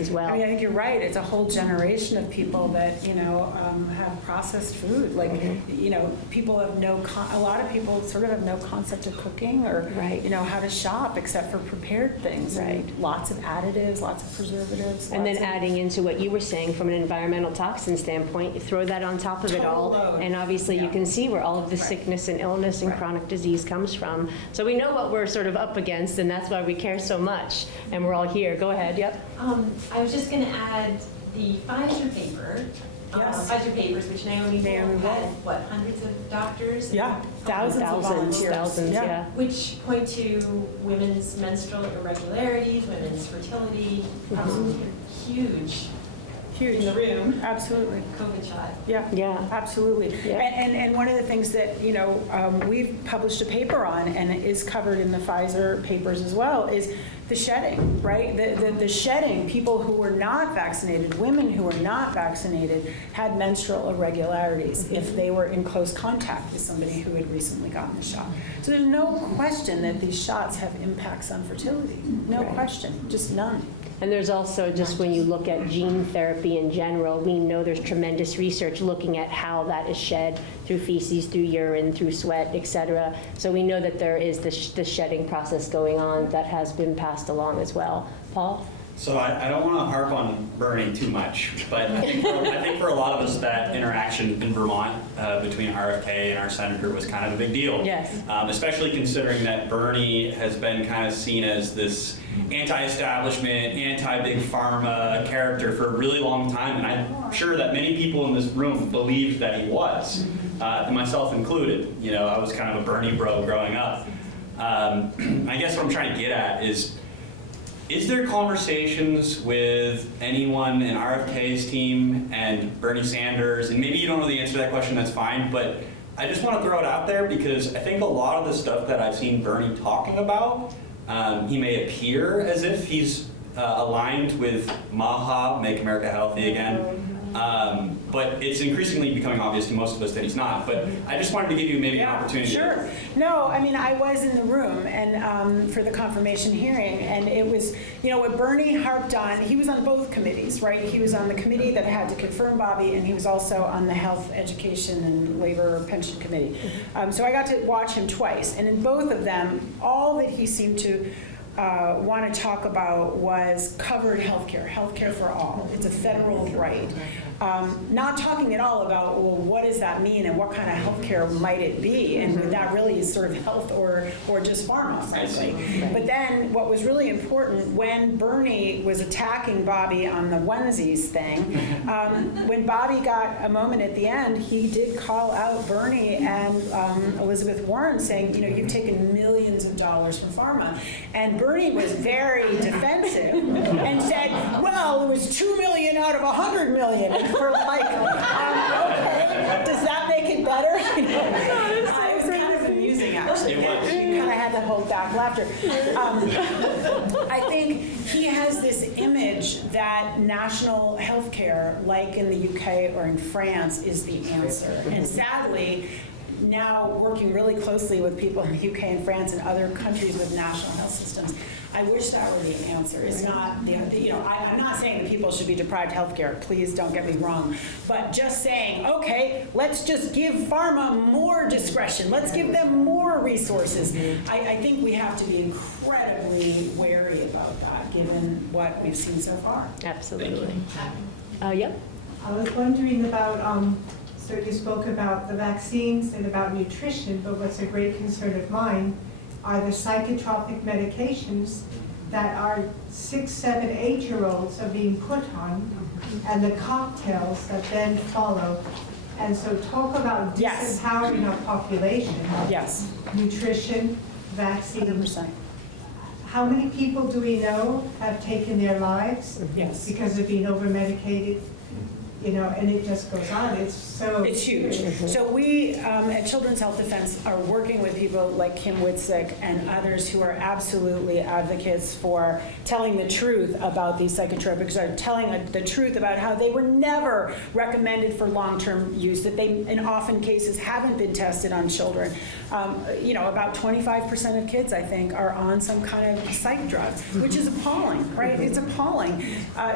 well. I think you're right. It's a whole generation of people that have processed food. Like people have a lot of people sort of have no concept of cooking or how to shop except for prepared things. Right. And lots of additives, lots of preservatives. And then adding into what you were saying from an environmental toxin standpoint, you throw that on top of it all, and obviously you can see where all of the sickness and illness and chronic disease comes from. So we know what we're sort of up against, and that's why we care so much, and we're all here. Go ahead, yep. I was just going to add, the Pfizer paper, Yes. Pfizer papers, which Naomi Naomi had, Wolf. what, hundreds of doctors? Yeah, thousands of volunteers. Thousands, yeah. Which point to women's menstrual irregularities, women's fertility, huge in the room. Absolutely. COVID shot. Yeah. Yeah. Absolutely. Yeah. And one of the things that, we've published a paper on, and it is covered in the Pfizer papers as well, is the shedding, right? The shedding, people who were not vaccinated, women who were not vaccinated, had menstrual irregularities if they were in close contact with somebody who had recently gotten the shot. So there's no question that these shots have impacts on fertility. No question, just none. And there's also, just when you look at gene therapy in general, we know there's tremendous research looking at how that is shed through feces, through urine, through sweat, et cetera. So we know that there is the shedding process going on that has been passed along as well. Paul? So I don't want to harp on Bernie too much, but I think for a lot of us that interaction in Vermont between RFK and our senator was kind of a big deal. Yes. Especially considering that Bernie has been kind of seen as this anti-establishment, anti-big pharma character for a really long time, and I'm sure that many people in this room believed that he was, and myself included. I was kind of a Bernie bro growing up. I guess what I'm trying to get at is there conversations with anyone in RFK's team and Bernie Sanders, and maybe you don't know the answer to that question, that's fine, but I just want to throw it out there because I think a lot of the stuff that I've seen Bernie talking about, he may appear as if he's aligned with MAHA, Make America Healthy Again, but it's increasingly becoming obvious to most of us that he's not. But I just wanted to give you maybe an opportunity. Sure. No, I mean, I was in the room and for the confirmation hearing, and it was, what Bernie harped on, he was on both committees, right? He was on the committee that had to confirm Bobby, and he was also on the Health, Education, and Labor Pension Committee. So I got to watch him twice, and in both of them, all that he seemed to want to talk about was covered healthcare for all. It's a federal right. Not talking at all about, well, what does that mean and what kind of healthcare might it be, and would that really is sort of health or just pharma, frankly. But then what was really important when Bernie was attacking Bobby on the onesies thing, when Bobby got a moment at the end, he did call out Bernie and Elizabeth Warren saying, you've taken millions of dollars from pharma. And Bernie was very defensive and said, well, it was $2 million out of $100 million. And we're like, okay, does that make it better? It was kind of amusing, actually. We kind of had to hold back laughter. I think he has this image that national health care, like in the UK or in France, is the answer. And sadly, now working really closely with people in the UK and France and other countries with national health systems, I wish that were the answer. It's not I'm not saying that people should be deprived health care. Please don't get me wrong. But just saying, okay, let's just give pharma more discretion. Let's give them more resources. I think we have to be incredibly wary about that, given what we've seen so far. Absolutely. Yep. I was wondering about, so you spoke about the vaccines and about nutrition, but what's a great concern of mine are the psychotropic medications that our 6, 7, 8-year-olds are being put on, and the cocktails that then follow. And so talk about disempowering our population. Yes. Nutrition, vaccines. 100%. How many people do we know have taken their lives because of being over-medicated? And it just goes on. It's huge. So we at Children's Health Defense are working with people like Kim Witzik and others who are absolutely advocates for telling the truth about these psychotropics, or telling the truth about how they were never recommended for long-term use, that they, in often cases, haven't been tested on children. About 25% of kids, I think, are on some kind of psych drugs, which is appalling, right? It's appalling.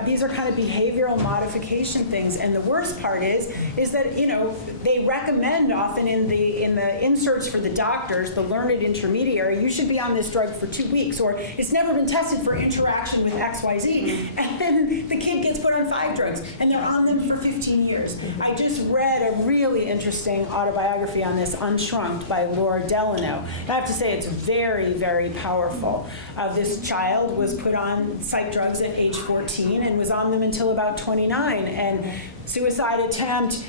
These are kind of behavioral modification things things. And the worst part is that, you know, they recommend often in the inserts for the doctors, the learned intermediary, you should be on this drug for 2 weeks, or it's never been tested for interaction with XYZ. And then the kid gets put on 5 drugs, and they're on them for 15 years. I just read a really interesting autobiography on this, Unshrunk, by Laura Delano. I have to say it's very, very powerful. This child was put on psych drugs at age 14 and was on them until about 29, and suicide attempt,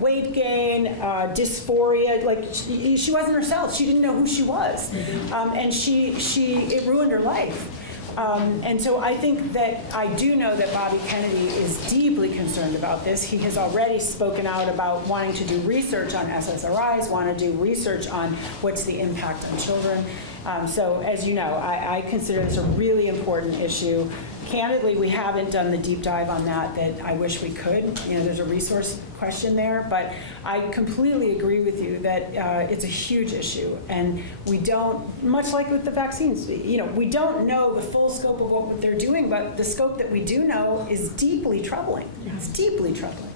weight gain, dysphoria, like she wasn't herself. She didn't know who she was. And it ruined her life. And so I think that I do know that Bobby Kennedy is deeply concerned about this. He has already spoken out about wanting to do research on SSRIs, want to do research on what's the impact on children. So as you know, I consider this a really important issue. Candidly, we haven't done the deep dive on that I wish we could. You know, there's a resource question there, but I completely agree with you that it's a huge issue, and we don't, much like with the vaccines, you know, we don't know the full scope of what they're doing, but the scope that we do know is deeply troubling. It's deeply troubling.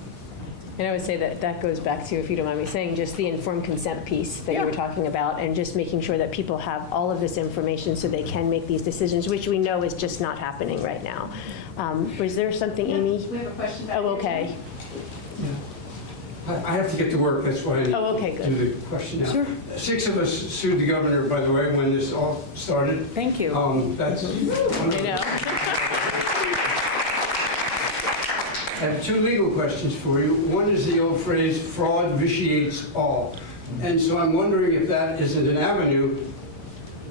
And I would say that goes back to, if you don't mind me saying, just the informed consent piece that you were talking about, and just making sure that people have all of this information so they can make these decisions, which we know is just not happening right now. Was there something, Amy? We have a question. Oh, okay. I have to get to work, that's why I do the question now. Sure. 6 of us sued the governor, by the way, when this all started. Thank you. That's I know. I have 2 legal questions for you. One is the old phrase, fraud vitiates all. And so I'm wondering if that isn't an avenue.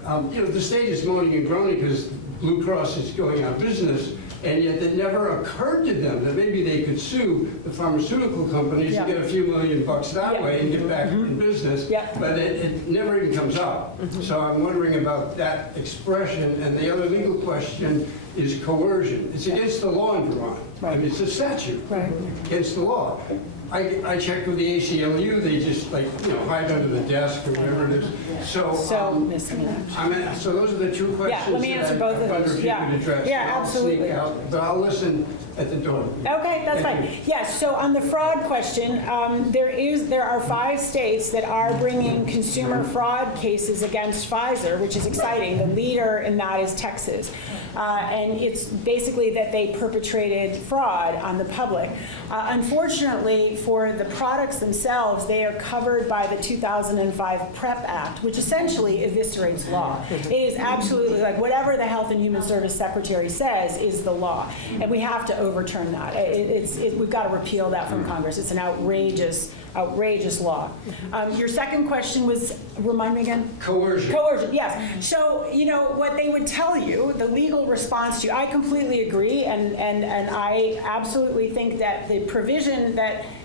You know, the state is moaning and groaning because Blue Cross is going out of business, and yet it never occurred to them that maybe they could sue the pharmaceutical companies and get a few $1 million that way and get back in business. But it never even comes up. So I'm wondering about that expression. And the other legal question is coercion. It's against the law in Vermont. I mean, it's a statute against the law. I checked with the ACLU, they just hide under the desk or whatever it is. So those are the 2 questions. Yeah, let me answer both of those. Yeah, absolutely. But I'll listen at the door. Okay, that's fine. Yes, so on the fraud question, there are 5 states that are bringing consumer fraud cases against Pfizer, which is exciting. The leader in that is Texas. And it's basically that they perpetrated fraud on the public. Unfortunately, for the products themselves, they are covered by the 2005 PrEP Act, which essentially eviscerates law. It is absolutely like whatever the Health and Human Service Secretary says is the law, and we have to overturn that. We've got to repeal that from Congress. It's an outrageous law. Your second question was, remind me again? Coercion. Coercion, yes. So, you know, what they would tell you, the legal response to you, I completely agree, and I absolutely think that the provision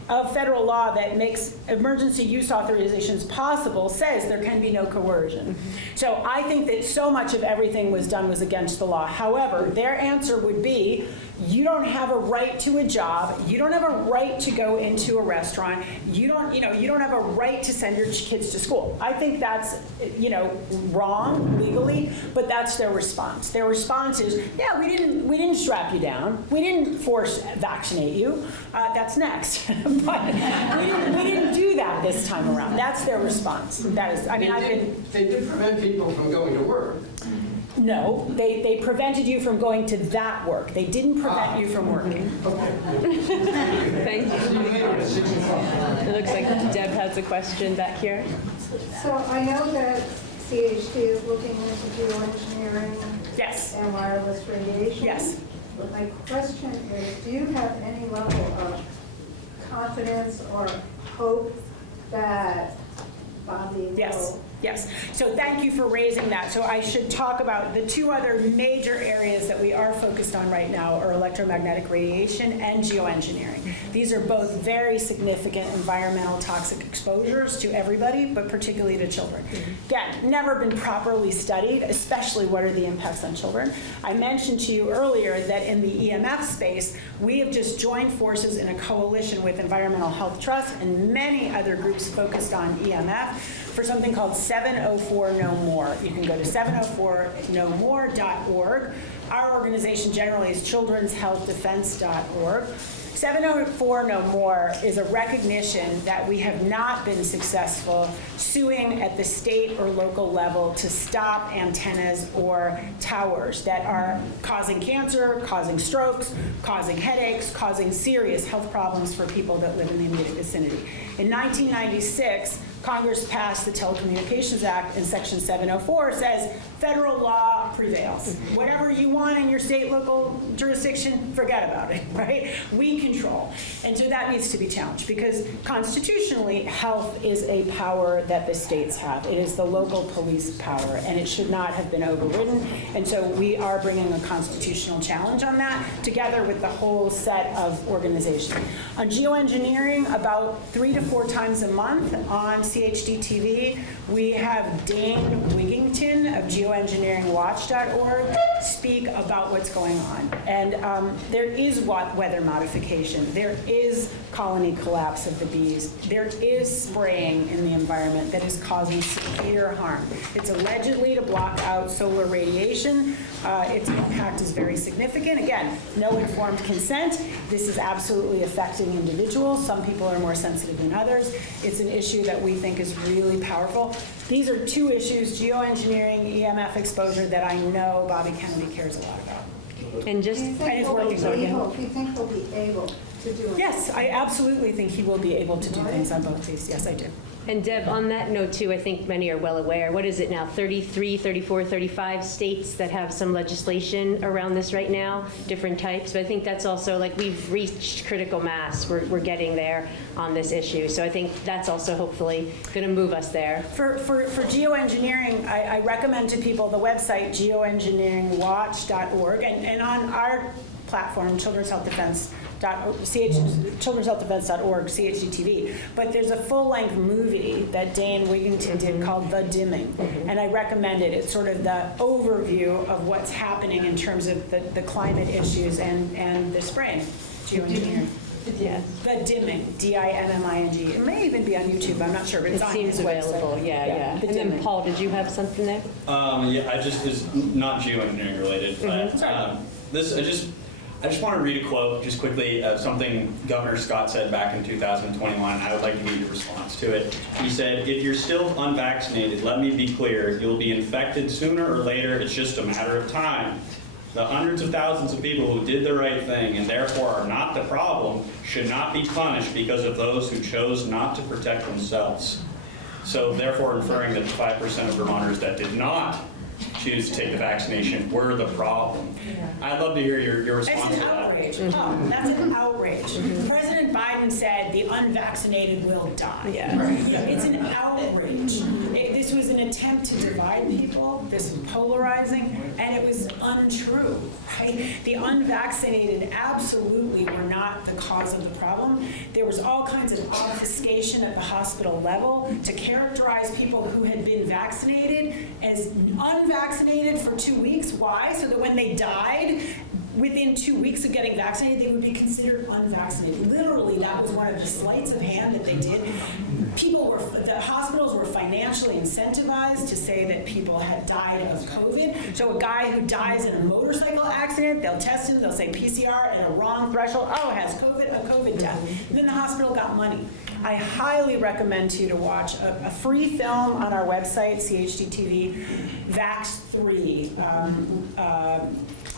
of federal law that makes emergency use authorizations possible says there can be no coercion. So I think that so much of everything was against the law. However, their answer would be, you don't have a right to a job. You don't have a right to go into a restaurant. You don't have a right to send your kids to school. I think that's, wrong legally, but that's their response. Their response is, yeah, we didn't strap you down. We didn't force vaccinate you. That's next. But we didn't do that this time around. That's their response. That is, They did prevent people from going to work. No, they prevented you from going to that work. They didn't prevent you from working. Thank you. It looks like Deb has a question back here. So I know that CHT is looking into geoengineering and wireless radiation. Yes. My question is, do you have any level of confidence or hope that Bobby will... Yes. So thank you for raising that. So I should talk about the 2 other major areas that we are focused on right now are electromagnetic radiation and geoengineering. These are both very significant environmental toxic exposures to everybody, but particularly to children. Again, never been properly studied, especially what are the impacts on children. I mentioned to you earlier that in the EMF space, we have just joined forces in a coalition with Environmental Health Trust and many other groups focused on EMF for something called 704 No More. You can go to 704nomore.org. Our organization generally is childrenshealthdefense.org. 704 No More is a recognition that we have not been successful suing at the state or local level to stop antennas or towers that are causing cancer, causing strokes, causing headaches, causing serious health problems for people that live in the immediate vicinity. In 1996, Congress passed the Telecommunications Act, and Section 704 says federal law prevails. Whatever you want in your state, local jurisdiction, forget about it, right? We control. And so that needs to be challenged because constitutionally, health is a power that the states have. It is the local police power, and it should not have been overridden. And so we are bringing a constitutional challenge on that together with the whole set of organizations. On geoengineering, about 3 to 4 times a month on CHD-TV, we have Dane Wigington of geoengineeringwatch.org speak about what's going on. And there is weather modification. There is colony collapse of the bees. There is spraying in the environment that is causing severe harm. It's allegedly to block out solar radiation. Its impact is very significant. Again, no informed consent. This is absolutely affecting individuals. Some people are more sensitive than others. It's an issue that we think is really powerful. These are 2 issues, geoengineering, EMF exposure, that I know Bobby Kennedy cares a lot about. And just, And it's working. Do you think he'll be able to do it? Yes, I absolutely think he will be able to do things on both these. Yes, I do. and Deb, on that note too, I think many are well aware, what is it now, 33, 34, 35 states that have some legislation around this right now, different types, but I think that's also, like, we've reached critical mass, we're getting there on this issue, so I think that's also hopefully going to move us there. For geoengineering, I recommend to people the website geoengineeringwatch.org, and on our platform, childrenshealthdefense.org, CHDTV. But there's a full-length movie that Dane Wigington did called The Dimming, and I recommend it. It's sort of the overview of what's happening in terms of the climate issues and the spraying, geoengineering. Yes. The Dimming, D-I-M-M-I-N-G. It may even be on YouTube, I'm not sure, but it's on his website. It seems available, yeah. The And then Dimming. Paul, did you have something there? Yeah, I just is not geoengineering related, but I just want to read a quote just quickly of something Governor Scott said back in 2021. I would like to get your response to it. He said, "If you're still unvaccinated, let me be clear, you'll be infected sooner or later. It's just a matter of time. The hundreds of thousands of people who did the right thing and therefore are not the problem should not be punished because of those who chose not to protect themselves." So therefore inferring that the 5% of Vermonters that did not choose to take the vaccination were the problem. I'd love to hear your response That's to an that. outrage. Oh, that's an outrage. President Biden said the unvaccinated will die. It's an outrage. This was an attempt to divide people. This was polarizing, and it was untrue. Right? The unvaccinated absolutely were not the cause of the problem. There was all kinds of obfuscation at the hospital level to characterize people who had been vaccinated as unvaccinated for 2 weeks. Why? So that when they died, within 2 weeks of getting vaccinated, they would be considered unvaccinated. Literally, that was one of the sleights of hand that they did. The hospitals were financially incentivized to say that people had died of COVID. So a guy who dies in a motorcycle accident, they'll test him, they'll say PCR at a wrong threshold, oh, has COVID, a COVID death. And then the hospital got money. I highly recommend to you to watch a free film on our website, CHDTV, VAX3,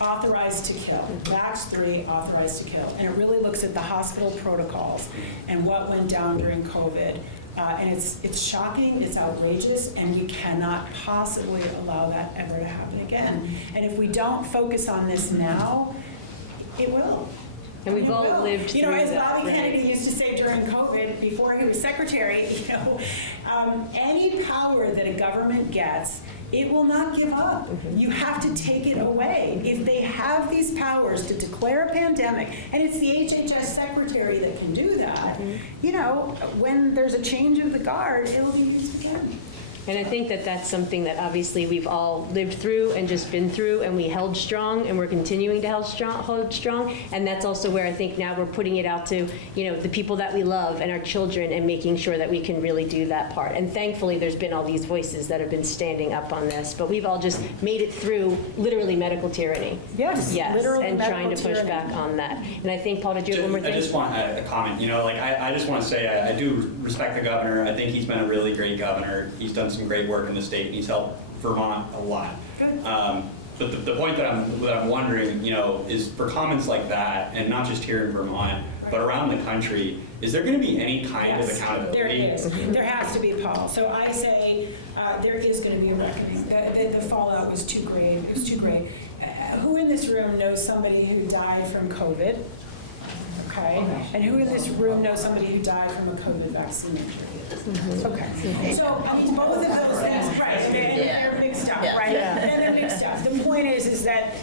Authorized to Kill. VAX3, Authorized to Kill. And it really looks at the hospital protocols and what went down during COVID. And it's shocking, it's outrageous, and we cannot possibly allow that ever to happen again. And if we don't focus on this now, it will. And we've all lived through as that, Bobby right? Kennedy used to say during COVID, before he was secretary, any power that a government gets, it will not give up. You have to take it away. If they have these powers to declare a pandemic, and it's the HHS secretary that can do that, when there's a change of the guard, it'll be used again. And I think that that's something that obviously we've all lived through and just been through, and we held strong, and we're continuing to hold strong. And that's also where I think now we're putting it out to, the people that we love and our children, and making sure that we can really do that part. And thankfully, there's been all these voices that have been standing up on this, but we've all just made it through literally medical tyranny. Yes, literally and trying to medical push tyranny. back on that. And I think, Paul, did you have one more thing? I just want a comment. I just want to say I do respect the governor. I think he's been a really great governor. He's done some great work in the state, and he's helped Vermont a lot. But the point that I'm wondering, is for comments like that, and not just here in Vermont, but around the country, is there going to be any kind of accountability? There is. There has to be, Paul. So I say there is going to be a reckoning. The fallout was too great. It was too great. Who in this room knows somebody who died from COVID? Okay. And who in this room knows somebody who died from a COVID vaccine injury? Okay. So, I mean, both of those things, right, and they're big stuff, right? And they're big stuff. The point is that,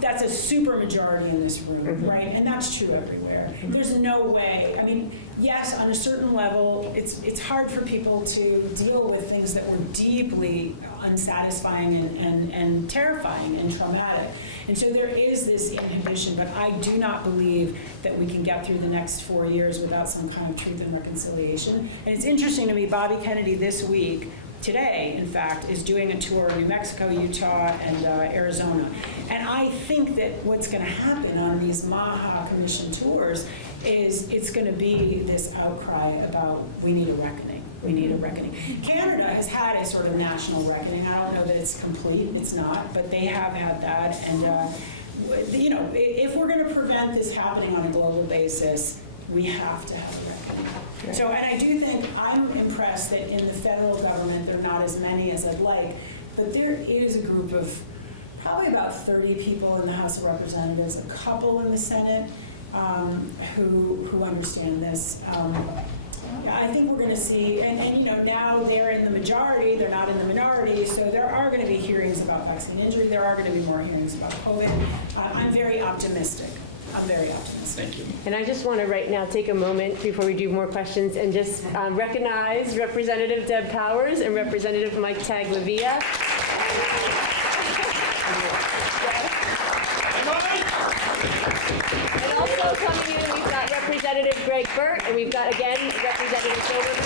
that's a super majority in this room, right? And that's true everywhere. There's no way, I mean, yes, on a certain level, it's hard for people to deal with things that were deeply unsatisfying and terrifying and traumatic. And so there is this inhibition, but I do not believe that we can get through the next 4 years without some kind of truth and reconciliation. And it's interesting to me, Bobby Kennedy this week, today, in fact, is doing a tour in New Mexico, Utah, and Arizona. And I think that what's going to happen on these MAHA Commission tours is it's going to be this outcry about we need a reckoning. We need a reckoning. Canada has had a sort of national reckoning. I don't know that it's complete. It's not, but they have had that. And if we're going to prevent this happening on a global basis, we have to have a reckoning. Right. So, and I do think I'm impressed that in the federal government there are not as many as I'd like, but there is a group of probably about 30 people in the House of Representatives, a couple in the Senate who understand this. I think we're going to see, and now they're in the majority, they're not in the minority, so there are going to be hearings about vaccine injury, there are going to be more hearings about COVID. I'm very optimistic. I'm very optimistic. Thank you. And I just want to right now take a moment before we do more questions and just recognize Representative Deb Powers and Representative Mike Taglavia. And also coming in, we've got Representative Greg Burt, and we've got, again, Representative Silverman.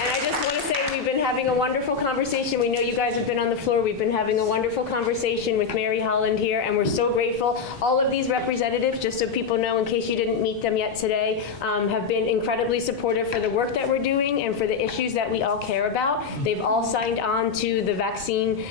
And I just want to say we've been having a wonderful conversation. We know you guys have been on the floor. We've been having a wonderful conversation with Mary Holland here, and we're so grateful. All of these representatives, just so people know, in case you didn't meet them yet today, have been incredibly supportive for the work that we're doing and for the issues that we all care about. They've all signed on to the vaccine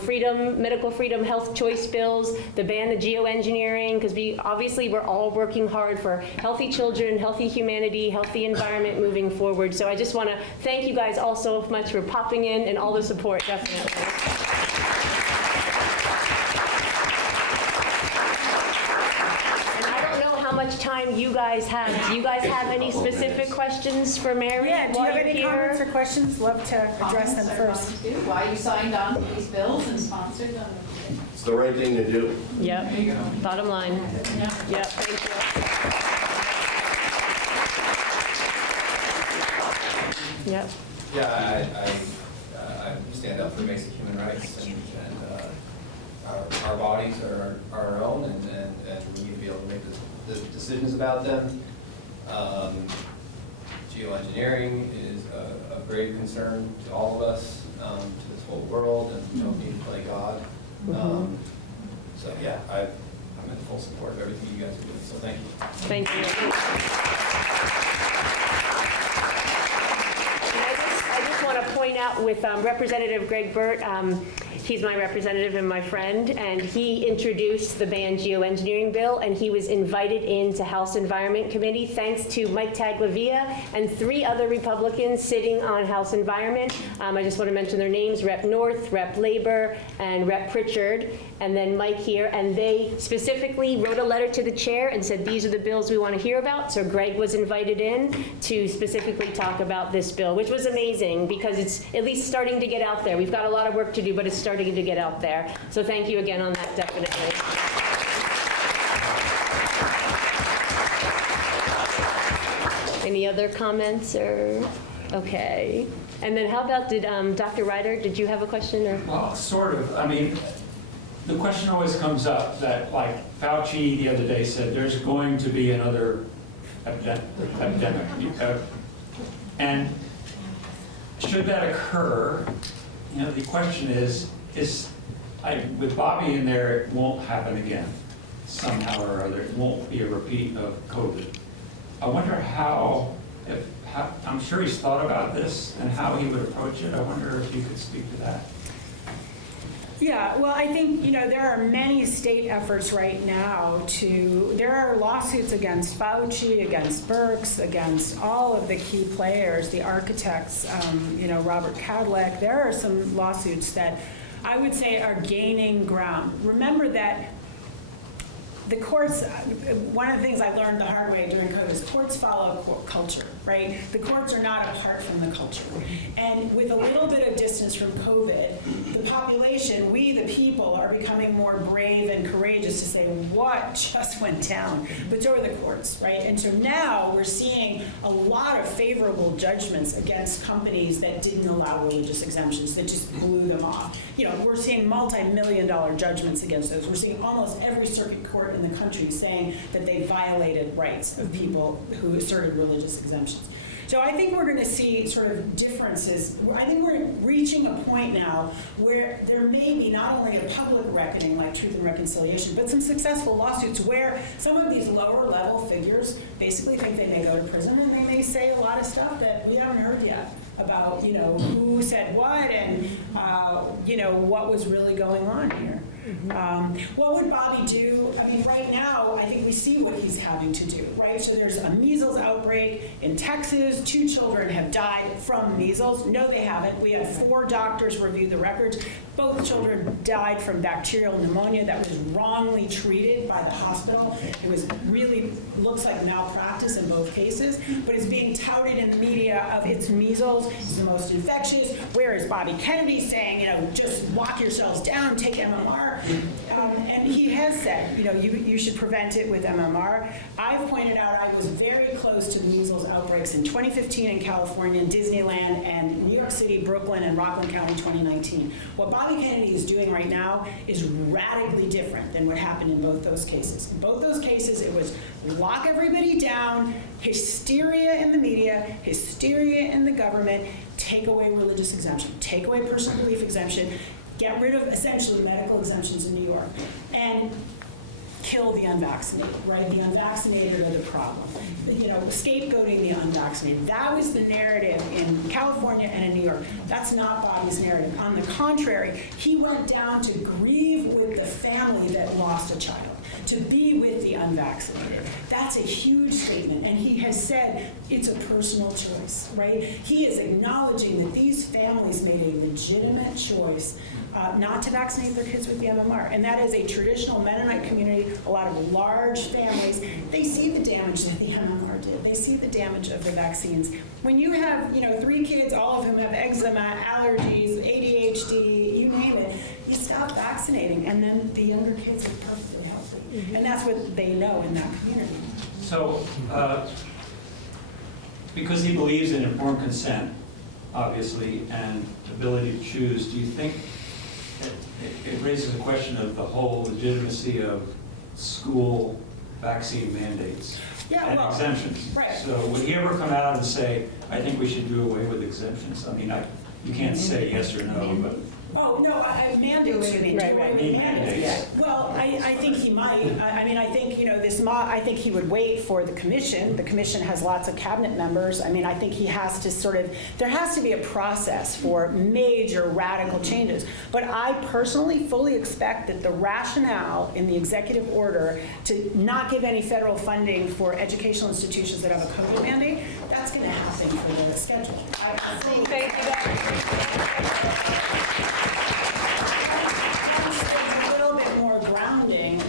freedom, medical freedom, health choice bills, the ban of geoengineering, because we're all working hard for healthy children, healthy humanity, healthy environment moving forward. So I just want to thank you guys all so much for popping in and all the support, definitely. And I don't know how much time you guys have. Do you guys have any specific questions for Mary? Yeah, do you have any comments or questions? Love to address them first. Why you signed on to these bills and sponsored them? It's the right thing to do. Yep. Bottom line. Yep. Thank you. Yep. Yeah, I stand up for basic human rights, and our bodies are our own, and we need to be able to make the decisions about them. Geoengineering is a grave concern to all of us, to this whole world, and we don't need to play God. So yeah, I'm in full support of everything you guys are doing, so thank you. Thank you. I just want to point out with Representative Greg Burt, he's my representative and my friend, and he introduced the banned geoengineering bill, and he was invited into House Environment Committee thanks to Mike Taglavia and 3 other Republicans sitting on House Environment. I just want to mention their names: Rep. North, Rep. Labor, and Rep. Pritchard, and then Mike here, and they specifically wrote a letter to the chair and said these are the bills we want to hear about. So Greg was invited in to specifically talk about this bill, which was amazing because it's at least starting to get out there. We've got a lot of work to do, but it's starting to get out there. So thank you again on that, definitely. Any other comments or, okay. And then how about, did Dr. Ryder, did you have a question or? Well, sort of. I mean, the question always comes up that, like, Fauci the other day said, there's going to be another epidemic. And should that occur, you know, the question is with Bobby in there, it won't happen again somehow or other. It won't be a repeat of COVID. I wonder how, I'm sure he's thought about this and how he would approach it. I wonder if you could speak to that. Yeah, well, I think, you know, there are many state efforts right now there are lawsuits against Fauci, against Birx, against all of the key players, the architects, you know, Robert Kadlec. There are some lawsuits that I would say are gaining ground. Remember that the courts, one of the things I learned the hard way during COVID is courts follow culture, right? The courts are not apart from the culture. And with a little bit of distance from COVID, the population, we the people, are becoming more brave and courageous to say what just went down. But so are the courts, right? And so now we're seeing a lot of favorable judgments against companies that didn't allow religious exemptions, that just blew them off. You know, we're seeing multi-million-dollar judgments against those. We're seeing almost every circuit court in the country saying that they violated rights of people who asserted religious exemptions. So I think we're going to see sort of differences. I think we're reaching a point now where there may be not only a public reckoning like Truth and Reconciliation, but some successful lawsuits where some of these lower level figures basically think they may go to prison, and they may say a lot of stuff that we haven't heard yet about, you know, who said what and, you know, what was really going on here. What would Bobby do? I mean, right now, I think we see what he's having to do, right? So there's a measles outbreak in Texas. 2 children have died from measles. No, they haven't. We had 4 doctors review the records. Both children died from bacterial pneumonia that was wrongly treated by the hospital. It was really, looks like malpractice in both cases, but it's being touted in the media of it's measles, it's the most infectious. Where is Bobby Kennedy saying, you know, just lock yourselves down, take MMR? And he has said, you know, you should prevent it with MMR. I've pointed out I was very close to the measles outbreaks in 2015 in California, Disneyland, and New York City, Brooklyn, and Rockland County 2019. What Bobby Kennedy is doing right now is radically different than what happened in both those cases. In both those cases, it was lock everybody down, hysteria in the media, hysteria in the government, take away religious exemption, take away personal belief exemption, get rid of essentially medical exemptions in New York, and kill the unvaccinated, right? The unvaccinated are the problem. You know, scapegoating the unvaccinated. That was the narrative in California and in New York. That's not Bobby's narrative. On the contrary, he went down to grieve with the family that lost a child, to be with the unvaccinated. That's a huge statement, and he has said it's a personal choice, right? He is acknowledging that these families made a legitimate choice not to vaccinate their kids with the MMR. And that is a traditional Mennonite community, a lot of large families. They see the damage that the MMR did. They see the damage of the vaccines. When you have, you know, 3 kids, all of whom have eczema, allergies, ADHD, you name it, you stop vaccinating, and then the younger kids are perfectly healthy. And that's what they know in that community. So, because he believes in informed consent, obviously, and ability to choose, do you think it raises the question of the whole legitimacy of school vaccine mandates and exemptions? Right. So would he ever come out and say, I think we should do away with exemptions? I mean, you can't say yes or no, but... Oh, no, mandates, you mean, do away with mandates. Well, I think he might. I mean, I think, you know, I think he would wait for the commission. The commission has lots of cabinet members. I mean, I think he has to there has to be a process for major radical changes. But I personally fully expect that the rationale in the executive order to not give any federal funding for educational institutions that have a COVID mandate, that's going to happen for the schedule. Thank you.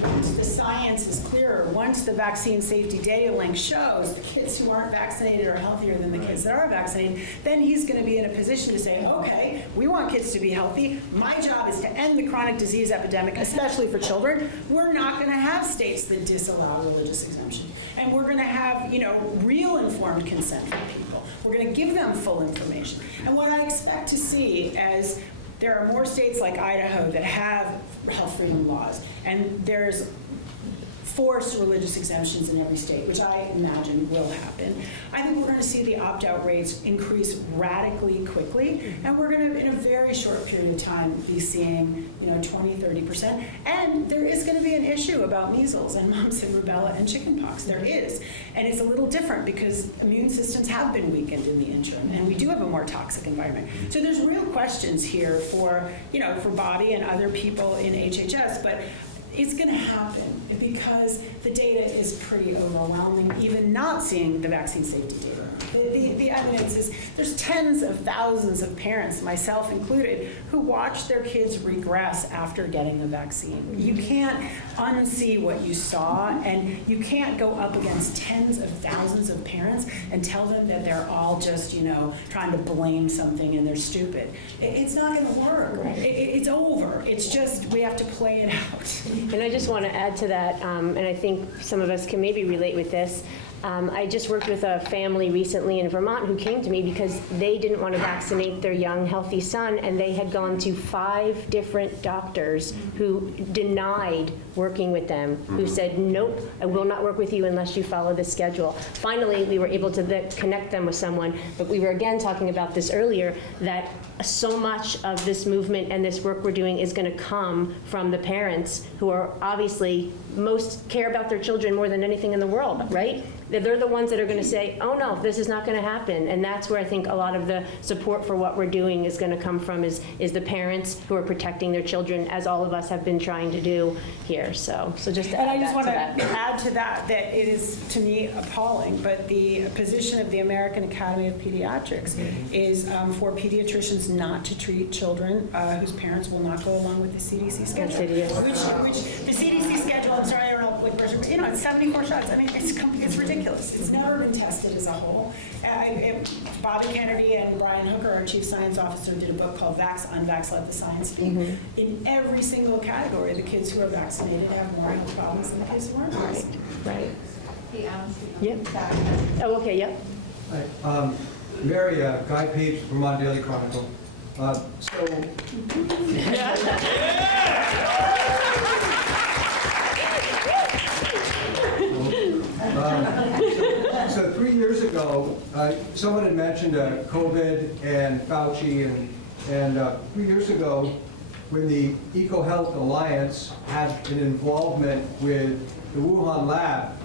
Once the science is clearer, once the vaccine safety data link shows the kids who aren't vaccinated are healthier than the kids that are vaccinated, then he's going to be in a position to say, okay, We want kids to be healthy. My job is to end the chronic disease epidemic, especially for children. We're not going to have states that disallow religious exemption. And we're going to have, real informed consent for people. We're going to give them full information. And what I expect to see as there are more states like Idaho that have health freedom laws, and there's forced religious exemptions in every state, which I imagine will happen. I think we're going to see the opt-out rates increase radically quickly, and we're going to, in a very short period of time, be seeing 20, 30%. And there is going to be an issue about measles and mumps and rubella and chickenpox. There is. And it's a little different because immune systems have been weakened in the interim, and we do have a more toxic environment. So there's real questions here for, for Bobby and other people in HHS, but it's going to happen because the data is pretty overwhelming, even not seeing the vaccine safety data. The evidence is there's tens of thousands of parents, myself included, who watch their kids regress after getting the vaccine. You can't unsee what you saw, and you can't go up against tens of thousands of parents and tell them that they're all just, trying to blame something and they're stupid. It's not going to work. It's over. It's just we have to play it out. And I just want to add to that, and I think some of us can maybe relate with this. I just worked with a family recently in Vermont who came to me because they didn't want to vaccinate their young, healthy son, and they had gone to 5 different doctors who denied working with them, who said, nope, I will not work with you unless you follow this schedule. Finally, we were able to connect them with someone, but we were again talking about this earlier, that so much of this movement and this work we're doing is going to come from the parents who are obviously most care about their children more than anything in the world, right? They're the ones that are going to say, oh no, this is not going to happen. And that's where I think a lot of the support for what we're doing is going to come from, is the parents who are protecting their children, as all of us have been trying to do here. So just to add that to that. And I just want to add to that it is, to me, appalling, but the position of the American Academy of Pediatrics is for pediatricians not to treat children whose parents will not go along with the CDC schedule. Which the CDC schedule, I'm sorry, I don't know what version, it's 74 shots. I mean, it's ridiculous. It's never been tested as a whole. Bobby Kennedy and Brian Hooker, our chief science officer, did a book called Vax, Unvax, Let the Science Speak. In every single category, the kids who are vaccinated have more health problems than the kids who aren't. Right. Hey, Alan. Yep. Oh, okay, yep. Hi, Mary, Guy Page, Vermont Daily Chronicle. So 3 years ago, someone had mentioned COVID and Fauci, and 3 years ago, when the EcoHealth Alliance had an involvement with the Wuhan lab,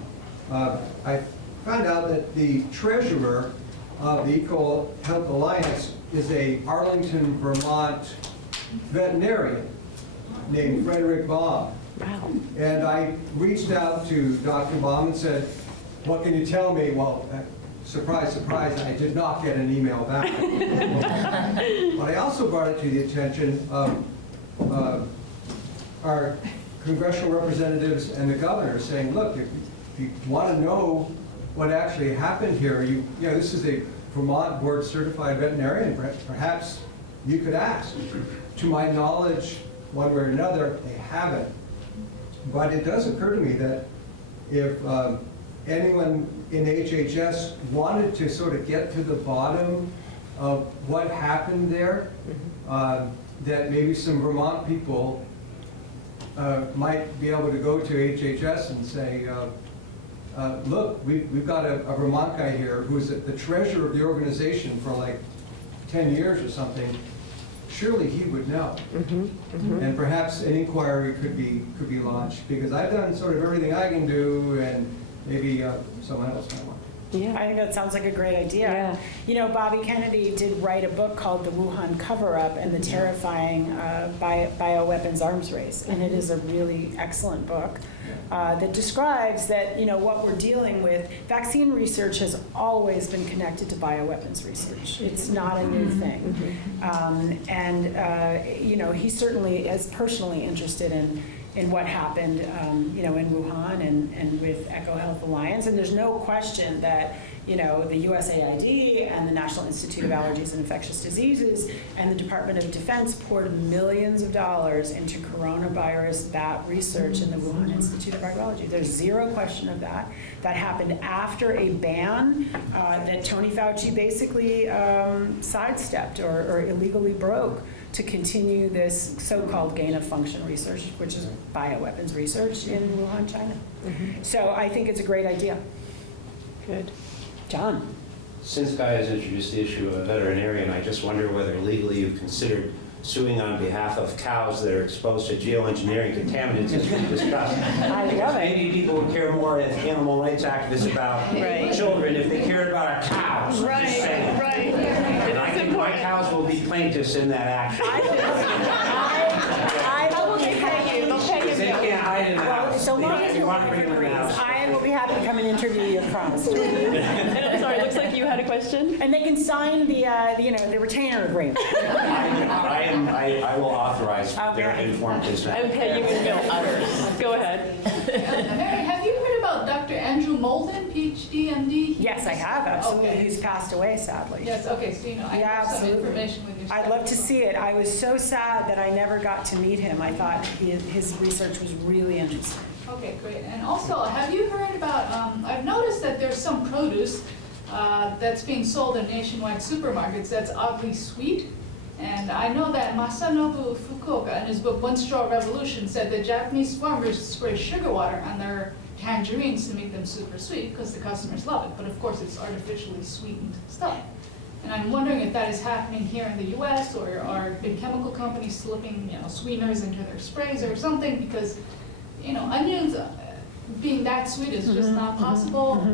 I found out that the treasurer of the EcoHealth Alliance is a Arlington, Vermont veterinarian named Frederick Baum. Wow. And I reached out to Dr. Baum and said, what can you tell me? Well, surprise, surprise, I did not get an email back. But I also brought it to the attention of our congressional representatives and the governor, saying, look, if you want to know what actually happened here, this is a Vermont board certified veterinarian, perhaps you could ask. To my knowledge, one way or another, they haven't. But it does occur to me that if anyone in HHS wanted to sort of get to the bottom of what happened there, that maybe some Vermont people might be able to go to HHS and say, look, we've got a Vermont guy here who's the treasurer of the organization for like 10 years or something. Surely he would know. And perhaps an inquiry could be launched, because I've done sort of everything I can do, and maybe someone else might want. Yeah. I think that sounds like a great idea. Yeah. Bobby Kennedy did write a book called The Wuhan Cover-Up and the Terrifying Bioweapons Arms Race, and it is a really excellent book that describes that, what we're dealing with. Vaccine research has always been connected to bioweapons research. It's not a new thing. He certainly is personally interested in in what happened, in Wuhan and with EcoHealth Alliance. And there's no question that, the USAID and the National Institute of Allergies and Infectious Diseases and the Department of Defense poured millions of dollars into coronavirus bat research in the Wuhan Institute of Virology. There's zero question of that. That happened after a ban that Tony Fauci basically sidestepped or illegally broke to continue this so-called gain-of-function research, which is bioweapons research in Wuhan, China. So I think it's a great idea. Good. John? Since Guy has introduced the issue of a veterinarian, I just wonder whether legally you've considered suing on behalf of cows that are exposed to geoengineering contaminants, as we discussed. I love it. Maybe people would care more as animal rights activists about children if they cared about our cows. Right, Just saying. right. And I think my cows will be plaintiffs in that action. I will pay you. They'll pay you. They can't hide in the house. So long as You you're want to bring them in the house. I will be happy to come and interview your crops. And I'm sorry, it looks like you had a question? And they can sign the retainer agreement. I will authorize their informed consent. Okay, you can go. Go ahead. Mary, have you heard about Dr. Andrew Moulton, PhD, MD? Yes, I have, absolutely. Okay. He's passed away, sadly. Yes, okay, so I Yeah, have some absolutely. information with your I'd love to see it. I was so sad that I never got to meet him. I thought his research was really interesting. Okay, great. And also, have you heard about, I've noticed that there's some produce that's being sold in nationwide supermarkets that's oddly sweet. And I know that Masanobu Fukuoka, in his book One Straw Revolution, said that Japanese farmers spray sugar water on their tangerines to make them super sweet because the customers love it. But of course, it's artificially sweetened stuff. And I'm wondering if that is happening here in the U.S. or are big chemical companies slipping, sweeteners into their sprays or something, because, onions being that sweet is just not possible.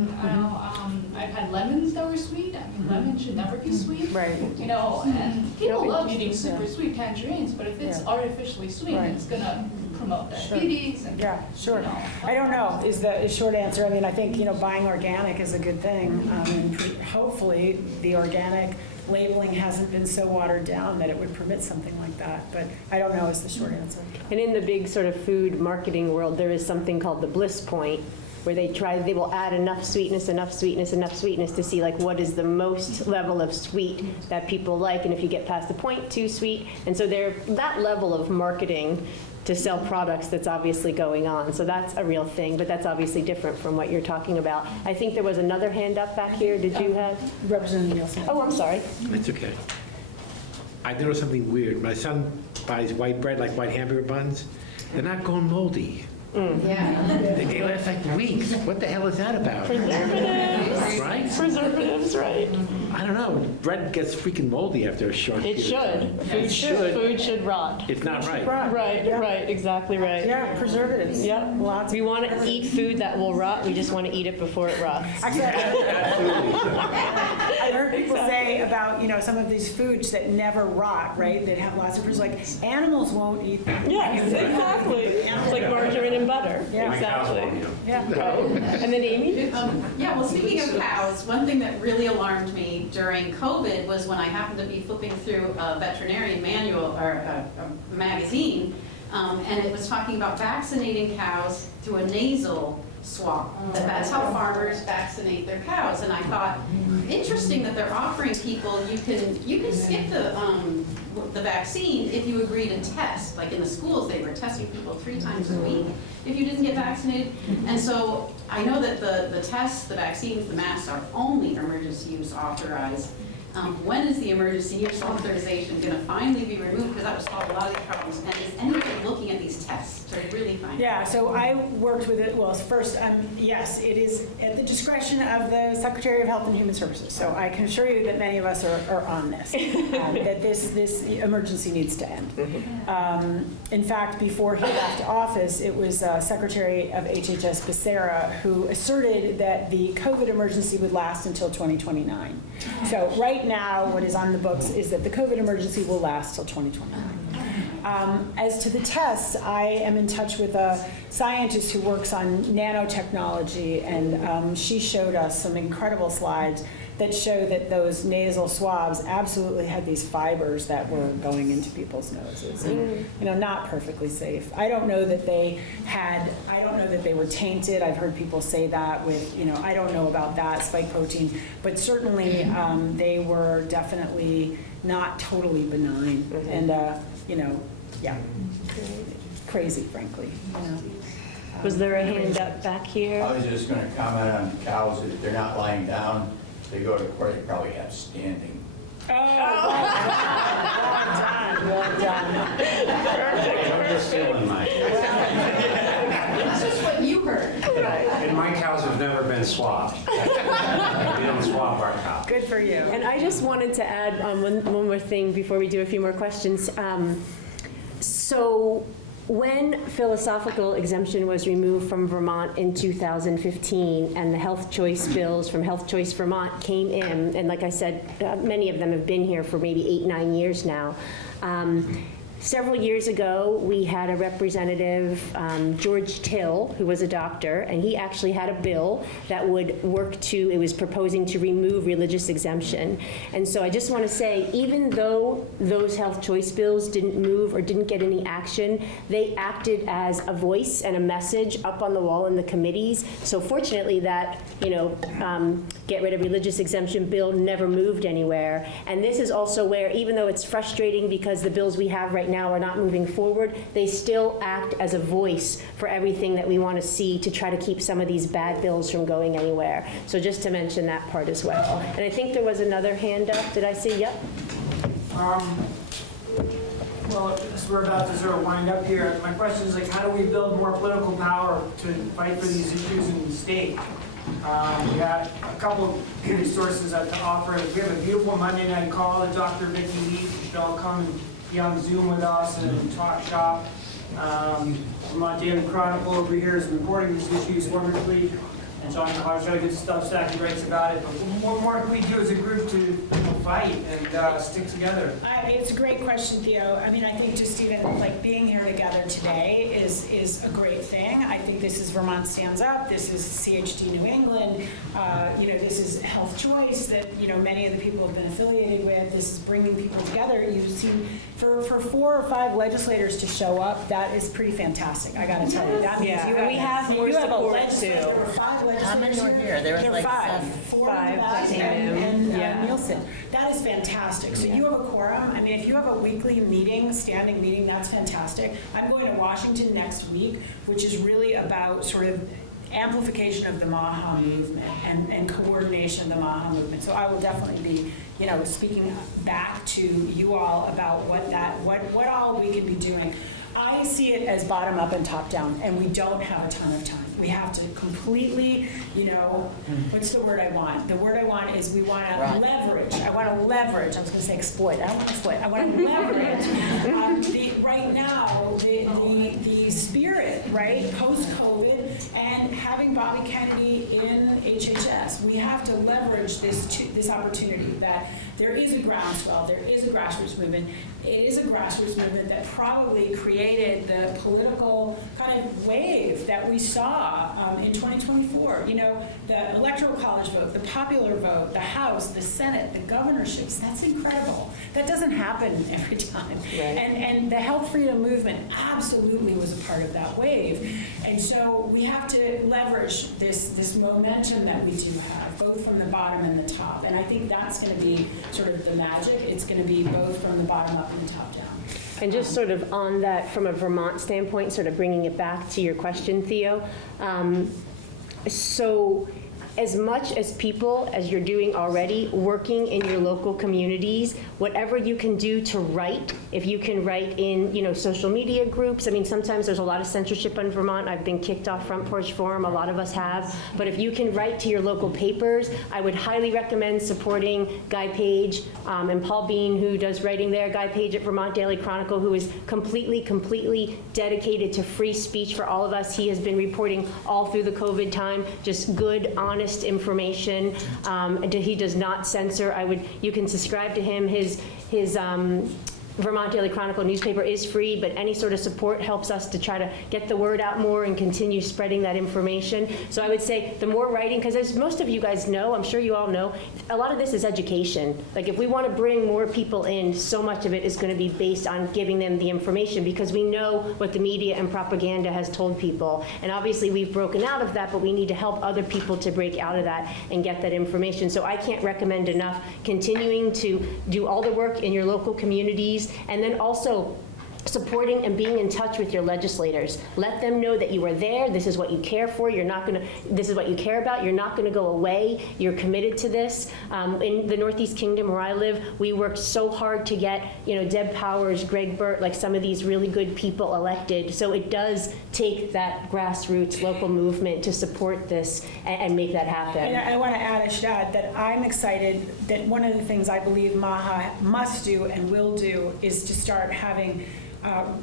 I've had lemons that were sweet. I mean, lemons should never be sweet. Right. And people love eating super sweet tangerines, but if it's artificially sweet, Right. it's gonna promote diabetes. And, Yeah, sure. I don't know is the short answer. I mean, I think, buying organic is a good thing. And hopefully the organic labeling hasn't been so watered down that it would permit something like that. But I don't know is the short answer. And in the big sort of food marketing world, there is something called the bliss point, where they will add enough sweetness to see like what is the most level of sweet that people like, and if you get past the point, too sweet. And so that level of marketing to sell products that's obviously going on. So that's a real thing, but that's obviously different from what you're talking about. I think there was another hand up back here. Did you have? Representative Nielsen. Oh, I'm sorry. It's okay. I noticed something weird. My son buys white bread, like white hamburger buns. They're not going moldy. Yeah. They last like weeks. What the hell is that about? Preservatives. Right? Preservatives, right. I don't know. Bread gets freaking moldy after a short It period of should. time. Food It should. Food should rot. It's not right. Right, exactly right. Yeah, preservatives. Yep. Lots. We want to eat food that will rot. We just want to eat it before it rots. Actually, Absolutely. I heard people say about, some of these foods that never rot, right? That have lots of foods, like animals won't eat them. Yes, exactly. It's like margarine and butter. Yeah. Exactly. Yeah. And then Amy? Yeah, well, speaking of cows, one thing that really alarmed me during COVID was when I happened to be flipping through a veterinarian manual or a magazine, and it was talking about vaccinating cows through a nasal swab. That's how farmers vaccinate their cows. And I thought, interesting that they're offering people you can skip the vaccine if you agree to test. Like in the schools, they were testing people 3 times a week if you didn't get vaccinated. And so I know that the tests, the vaccines, the masks are only emergency use authorized. When is the emergency use authorization going to finally be removed? Because that would solve a lot of these problems. And is anybody looking at these tests to really find out? Yeah, so I worked with it, well, first, yes, it is at the discretion of the Secretary of Health and Human Services. So I can assure you that many of us are on this, that this emergency needs to end. In fact, before he left office, it was Secretary of HHS Becerra who asserted that the COVID emergency would last until 2029. So right now, what is on the books is that the COVID emergency will last till 2029. As to the tests, I am in touch with a scientist who works on nanotechnology, and she showed us some incredible slides that show that those nasal swabs absolutely had these fibers that were going into people's noses. And, not perfectly safe. I don't know that they were tainted. I've heard people say that with, I don't know about that spike protein, but certainly they were definitely not totally benign. And, yeah, crazy, frankly. Was there a hand up back here? I was just going to comment on cows. If they're not lying down, they go to court, they probably have standing. Oh, well done. That's just what you heard. And my cows have never been swabbed. We don't swab our cows. Good for you. And I just wanted to add one more thing before we do a few more questions. So when philosophical exemption was removed from Vermont in 2015 and the health choice bills from Health Choice Vermont came in, and like I said, many of them have been here for maybe 8-9 years now. Several years ago, we had a representative, George Till, who was a doctor, and he actually had a bill that would it was proposing to remove religious exemption. And so I just want to say, even though those health choice bills didn't move or didn't get any action, they acted as a voice and a message up on the wall in the committees. So fortunately that, get rid of religious exemption bill never moved anywhere. And this is also where, even though it's frustrating because the bills we have right now are not moving forward, they still act as a voice for everything that we want to see to try to keep some of these bad bills from going anywhere. So just to mention that part as well. And I think there was another hand up. Did I see? Yep. Well, as we're about to sort of wind up here, my question is how do we build more political power to fight for these issues in the state? We got a couple of resources to offer. We have a beautiful Monday night call with Dr. Vicki Lee. She'll all come and be on Zoom with us and talk shop. Vermont Daily Chronicle over here is reporting these issues wonderfully. And John Clark's got good stuff Stacky writes about it. But what more can we do as a group to fight and stick together? It's a great question, Theo. I mean, I think just even being here together today is a great thing. I think this is Vermont Stands Up. This is CHD New England. This is Health Choice that many of the people have been affiliated with. This is bringing people together. You've seen for 4 or 5 legislators to show up. That is pretty fantastic. I got to tell you. That means we have more support too. There were 5 legislators. How many were here? There was 5. 4 and Nielsen. That is fantastic. So you have a quorum. I mean, if you have a weekly meeting, standing meeting, that's fantastic. I'm going to Washington next week, which is really about sort of amplification of the MAHA movement and coordination of the MAHA movement. So I will definitely be, speaking back to you all about what all we can be doing. I see it as bottom up and top down, and we don't have a ton of time. We have to completely, what's the word I want? The word I want is we want to leverage. I want to leverage. I was going to say exploit. I don't want to exploit. I want to leverage right now the spirit, right, post-COVID, and having Bobby Kennedy in HHS. We have to leverage this opportunity that there is a groundswell, there is a grassroots movement. It is a grassroots movement that probably created the political kind of wave that we saw in 2024. The Electoral College vote, the popular vote, the House, the Senate, the governorships, that's incredible. That doesn't happen every time. Right. And the health freedom movement absolutely was a part of that wave. And so we have to leverage this momentum that we do have, both from the bottom and the top. And I think that's going to be sort of the magic. It's going to be both from the bottom up and the top down. And just sort of on that, from a Vermont standpoint, sort of bringing it back to your question, Theo. So as much as people, as you're doing already, working in your local communities, whatever you can do to write, if you can write in, social media groups. I mean, sometimes there's a lot of censorship in Vermont. I've been kicked off Front Porch Forum. A lot of us have. But if you can write to your local papers, I would highly recommend supporting Guy Page and Paul Bean, who does writing there. Guy Page at Vermont Daily Chronicle, who is completely dedicated to free speech for all of us. He has been reporting all through the COVID time, just good, honest information. He does not censor. You can subscribe to him. His Vermont Daily Chronicle newspaper is free, but any sort of support helps us to try to get the word out more and continue spreading that information. So I would say the more writing, because as most of you guys know, I'm sure you all know, a lot of this is education. Like if we want to bring more people in, so much of it is going to be based on giving them the information, because we know what the media and propaganda has told people. And obviously we've broken out of that, but we need to help other people to break out of that and get that information. So I can't recommend enough continuing to do all the work in your local communities, and then also supporting and being in touch with your legislators. Let them know that you are there. This is what you care for. You're not going to. This is what you care about. You're not going to go away. You're committed to this. In the Northeast Kingdom, where I live, we worked so hard to get, Deb Powers, Greg Burt, like some of these really good people elected. So it does take that grassroots local movement to support this and make that happen. And I want to add, I should add that I'm excited that one of the things I believe MAHA must do and will do is to start having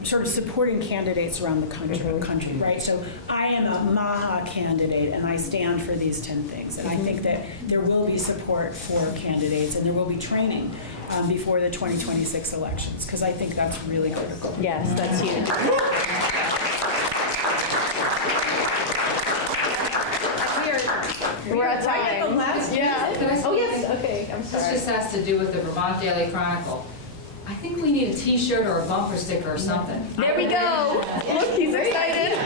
sort of supporting candidates around the country, right? So I am a MAHA candidate, and I stand for these 10 things. And I think that there will be support for candidates, and there will be training before the 2026 elections, because I think that's really critical. Yes, that's huge. We're at time. Yeah. Oh, yes. Okay, I'm sorry. This just has to do with the Vermont Daily Chronicle. I think we need a T-shirt or a bumper sticker or something. There we go. Look, he's excited.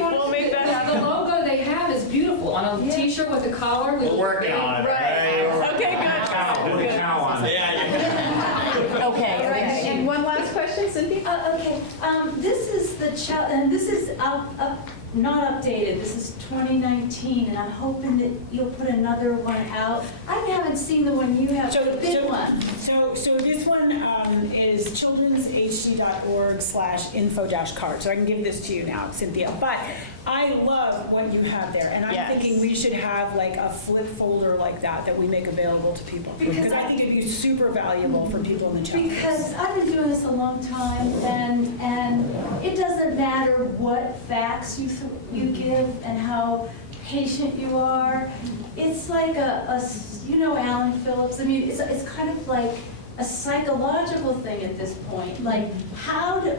We'll make that happen. The logo they have is beautiful on a T-shirt with a collar. We're working on it. Right. Okay, good. Put a cow on it. Yeah. Okay. Right. And one last question, Cynthia? Okay, this is the and this is not updated. This is 2019, and I'm hoping that you'll put another one out. I haven't seen the one you have, the big one. So this one is childrenshd.org/info-card. So I can give this to you now, Cynthia. But I love what you have there, and I'm thinking we should have like a flip folder like that we make available to people, because I think it'd be super valuable for people in the chapters. Because I've been doing this a long time, and it doesn't matter what facts you give and how patient you are. It's like Alan Phillips. I mean, it's kind of like a psychological thing at this point. Like, how do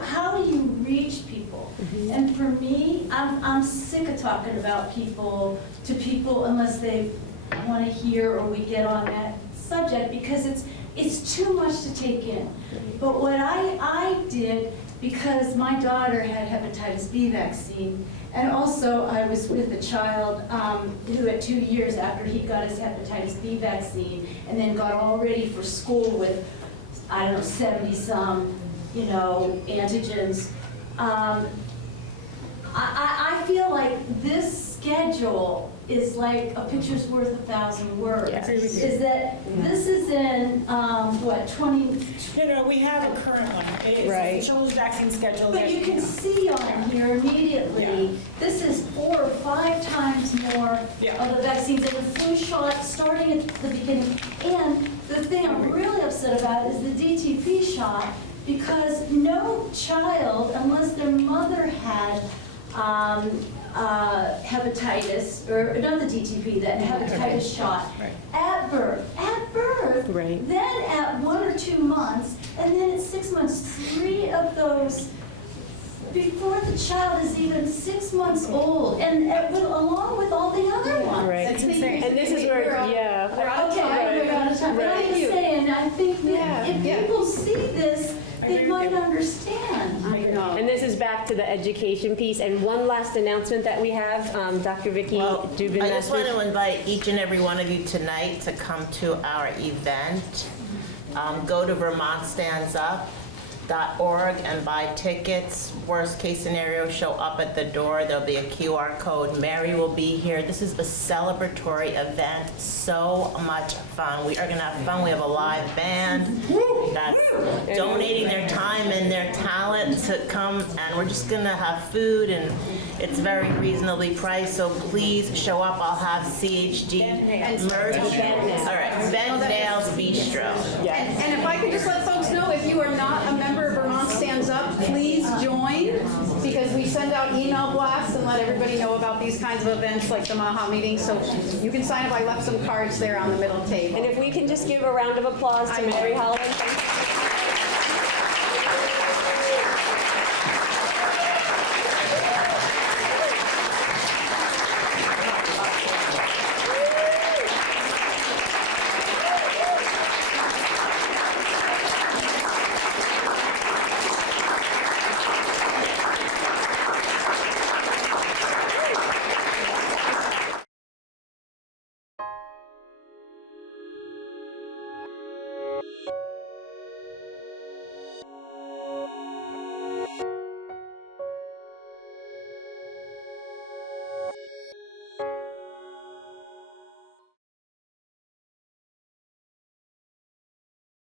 you reach people? And for me, I'm sick of talking about people to people unless they want to hear or we get on that subject, because it's too much to take in. But what I did, because my daughter had hepatitis B vaccine, and also I was with a child who had 2 years after he got his hepatitis B vaccine, and then got all ready for school with, 70-some, antigens. I feel like this schedule is like a picture's worth 1,000 words. Yes. Is that this is in, 20? No, we have a current one. It is Right. the children's vaccine schedule. But you can see on here immediately, this is 4 or 5 times more of the vaccines, and the flu shot starting at the beginning. And the thing I'm really upset about is the DTP shot, because no child, unless their mother had hepatitis, or not the DTP, that hepatitis shot, at birth, then at 1 or 2 months, and then at 6 months, 3 of those before the child is even 6 months old, and along with all the other ones. Right. That's insane. And this is where, We're out of time. But I'm just saying, I think that if people see this, they might understand. And this is back to the education piece. And one last announcement that we have, Dr. Vicki Dubin. I just want to invite each and every one of you tonight to come to our event. Go to VermontStandsUp.org and buy tickets. Worst case scenario, show up at the door. There'll be a QR code. Mary will be here. This is a celebratory event. So much fun. We are going to have fun. We have a live band that's donating their time and their talent to come, and we're just going to have food, and it's very reasonably priced. So please show up. I'll have CHD merch. All right, Bentdale's Bistro. And if I could just let folks know, if you are not a member of Vermont Stands Up, please join, because we send out email blasts and let everybody know about these kinds of events like the MAHA meeting. So you can sign up. I left some cards there on the middle table. And if we can just give a round of applause to Mary Holland.